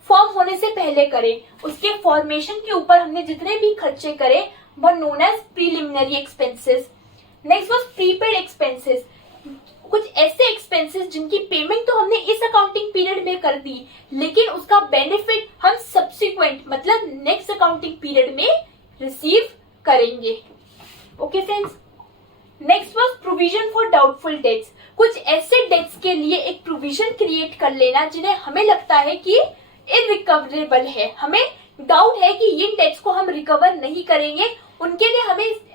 फॉर्म होने से पहले करे, उसके फॉर्मेशन के ऊपर हमने जितने भी खर्चे करे वो known as preliminary expenses. Next was prepaid expenses. कुछ ऐसे एक्सपेंसेस जिनकी पेमेंट तो हमने इस अकाउंटिंग पीरियड में कर दी, लेकिन उसका बेनिफिट हम सब्सिक्वेंट मतलब नेक्स्ट अकाउंटिंग पीरियड में रिसीव करेंगे। Okay friends, next was provision for doubtful debts. कुछ ऐसे डेट्स के लिए एक प्रोविजन क्रिएट कर लेना जिन्हें हमें लगता है कि इनरिकवरेबल है, हमें डाउट है कि इन डेट्स को हम रिकवर नहीं करेंगे, उनके लिए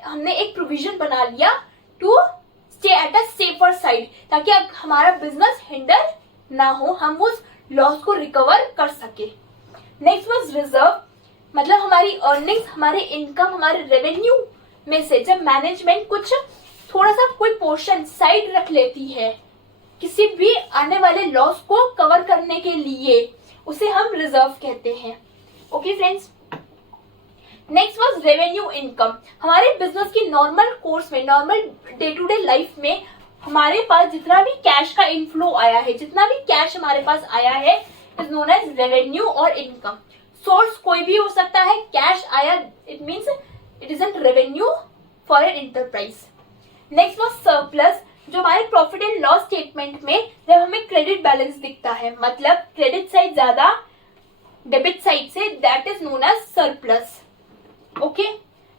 हमने एक प्रोविजन बना लिया to stay at a safer side, ताकि अब हमारा बिजनेस हिंडर ना हो, हम उस लॉस को रिकवर कर सके। नेक्स्ट वाज रिजर्व, मतलब हमारी अर्निंग्स, हमारे इनकम, हमारे रेवेन्यू में से जब मैनेजमेंट कुछ थोड़ा सा कोई पोर्शन साइड रख लेती है किसी भी आने वाले लॉस को कवर करने के लिए, उसे हम रिजर्व कहते हैं। Okay friends, next was revenue income. हमारे बिजनेस की नॉर्मल कोर्स में, normal day to day life में हमारे पास जितना भी कैश का इनफ्लो आया है, जितना भी कैश हमारे पास आया है, इज नोन एज रेवेन्यू और इनकम। सोर्स कोई भी हो सकता है, कैश आया it means it is an revenue for an enterprise. Next was surplus, जो हमारे प्रॉफिट एंड लॉस स्टेटमेंट में जब हमें क्रेडिट बैलेंस दिखता है, मतलब क्रेडिट साइड ज्यादा डेबिट साइड से, that is known as surplus. Okay,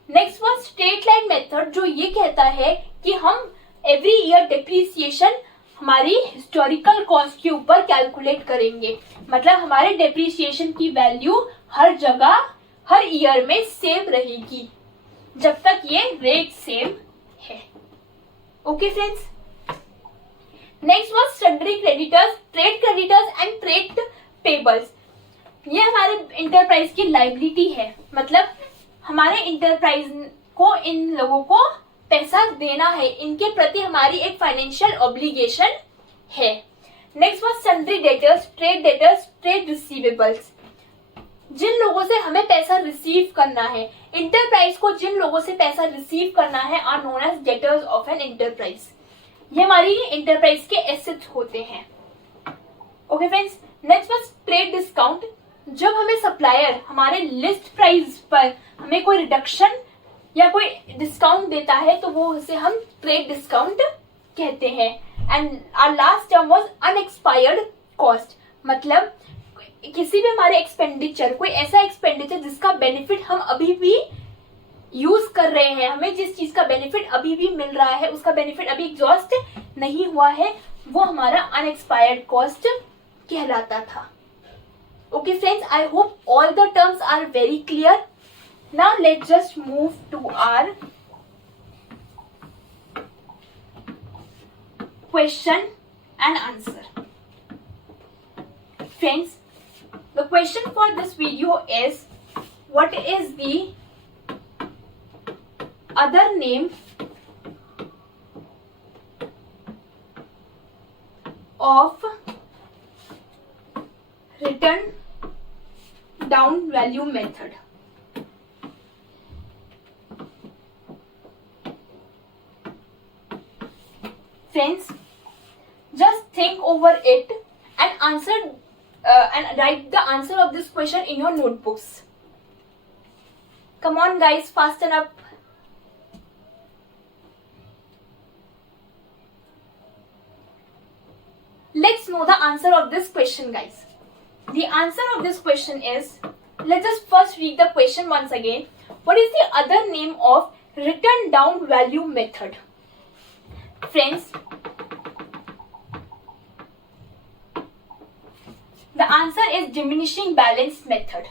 next was straight line method, जो ये कहता है कि हम एवरी ईयर डेप्रिसिएशन हमारी हिस्टोरिकल कॉस्ट के ऊपर कैलकुलेट करेंगे, मतलब हमारे डेप्रिसिएशन की वैल्यू हर जगह हर ईयर में सेम रहेगी जब तक ये रेट सेम है। Okay friends, next was sundry creditors, trade creditors and trade pebbles. ये हमारे इंटरप्राइज की लायबिलिटी है, मतलब हमारे इंटरप्राइज को इन लोगों को पैसा देना है, इनके प्रति हमारी एक फाइनेंशियल ऑब्लिगेशन है। Next was sundry debtors, trade receivables. जिन लोगों से हमें पैसा रिसीव करना है, इंटरप्राइज को जिन लोगों से पैसा रिसीव करना है, are known as debtors of an enterprise. ये हमारी इंटरप्राइज के एसेट होते हैं। Okay friends, next was trade discount. जब हमें सप्लायर हमारे लिस्ट प्राइस पर हमें कोई रिडक्शन या कोई डिस्काउंट देता है, तो वो उसे हम ट्रेड डिस्काउंट कहते हैं। And our last term was unexpired cost, मतलब किसी भी हमारे एक्सपेंडिचर, कोई ऐसा एक्सपेंडिचर जिसका बेनिफिट हम अभी भी यूज कर रहे हैं, हमें जिस चीज का बेनिफिट अभी भी मिल रहा है, उसका बेनिफिट अभी एग्जॉस्ट नहीं हुआ है, वो हमारा अनएक्सपायर्ड कॉस्ट कहलाता था। Okay friends, I hope all the terms are very clear. Now let's just move to our question and answer. Friends, the question for this video is, what is the other name of written down value method? Friends, just think over it and answer and write the answer of this question in your notebooks. Come on guys, fasten up. Let's know the answer of this question, guys. The answer of this question is, let's just first read the question once again. What is the other name of written down value method? Friends, the answer is diminishing balance method.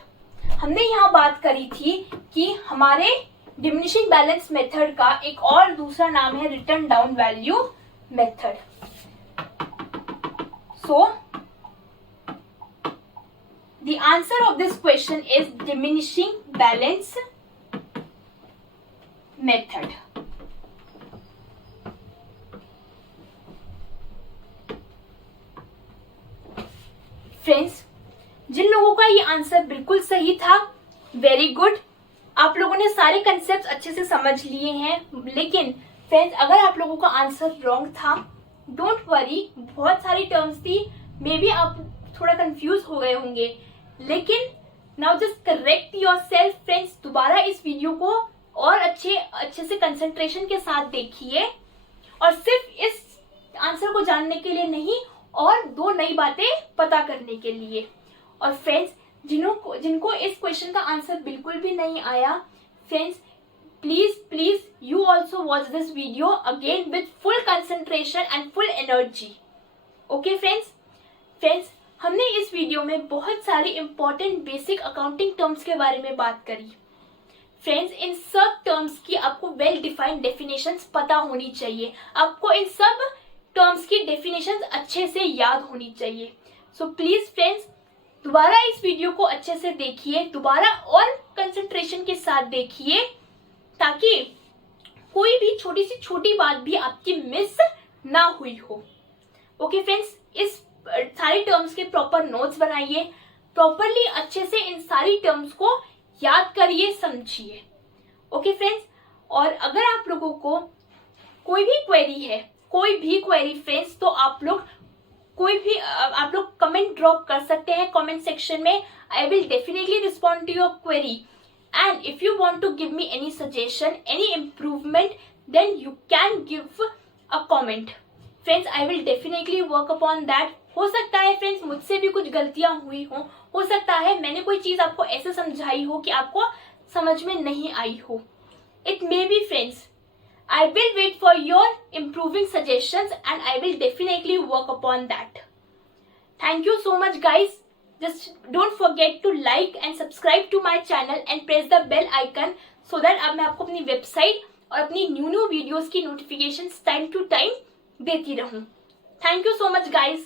हमने यहाँ बात करी थी कि हमारे diminishing balance method का एक और दूसरा नाम है written down value method. So, the answer of this question is diminishing balance method. Friends, जिन लोगों का ये आंसर बिल्कुल सही था, वेरी गुड, आप लोगों ने सारे कंसेप्ट अच्छे से समझ लिए हैं। लेकिन फ्रेंड्स, अगर आप लोगों का आंसर रॉन्ग था, डोंट वरी, बहुत सारी टर्म्स थी, मे बी आप थोड़ा कंफ्यूज हो गए होंगे, लेकिन now just correct your self friends. दोबारा इस वीडियो को और अच्छे से कंसंट्रेशन के साथ देखिए, और सिर्फ इस आंसर को जानने के लिए नहीं, और 2 नई बातें पता करने के लिए। और फ्रेंड्स, जिनको इस क्वेश्चन का आंसर बिल्कुल भी नहीं आया, friends please you also watch this video again with full concentration and full energy. Okay friends, हमने इस वीडियो में बहुत सारी इंपॉर्टेंट बेसिक अकाउंटिंग टर्म्स के बारे में बात करी। फ्रेंड्स, इन सब टर्म्स की आपको वेल डिफाइंड डेफिनेशंस पता होनी चाहिए, आपको इन सब टर्म्स की डेफिनेशंस अच्छे से याद होनी चाहिए। सो प्लीज फ्रेंड्स, दोबारा इस वीडियो को अच्छे से देखिए, दोबारा और कंसंट्रेशन के साथ देखिए, ताकि कोई भी छोटी सी छोटी बात भी आपकी मिस ना हुई हो। ओके फ्रेंड्स, इस सारी टर्म्स के प्रॉपर नोट्स बनाइए, प्रॉपरली अच्छे से इन सारी टर्म्स को याद करिए, समझिए। ओके फ्रेंड्स, और अगर आप लोगों को कोई भी क्वेरी फ्रेंड्स, तो आप लोग कमेंट ड्रॉप कर सकते हैं कमेंट सेक्शन में। I will definitely respond to your query, and if you want to give me any suggestion, any improvement, then you can give a comment. Friends, I will definitely work upon that. हो सकता है friends मुझसे भी कुछ गलतियां हुई हो सकता है मैंने कोई चीज आपको ऐसे समझाई हो कि आपको समझ में नहीं आई हो। It may be friends. I will wait for your improving suggestions and I will definitely work upon that. Thank you so much guys. Just don't forget to like and subscribe to my channel and press the bell icon so that अब मैं आपको अपनी website और अपनी new videos की notifications time to time देती रहूं। Thank you so much guys.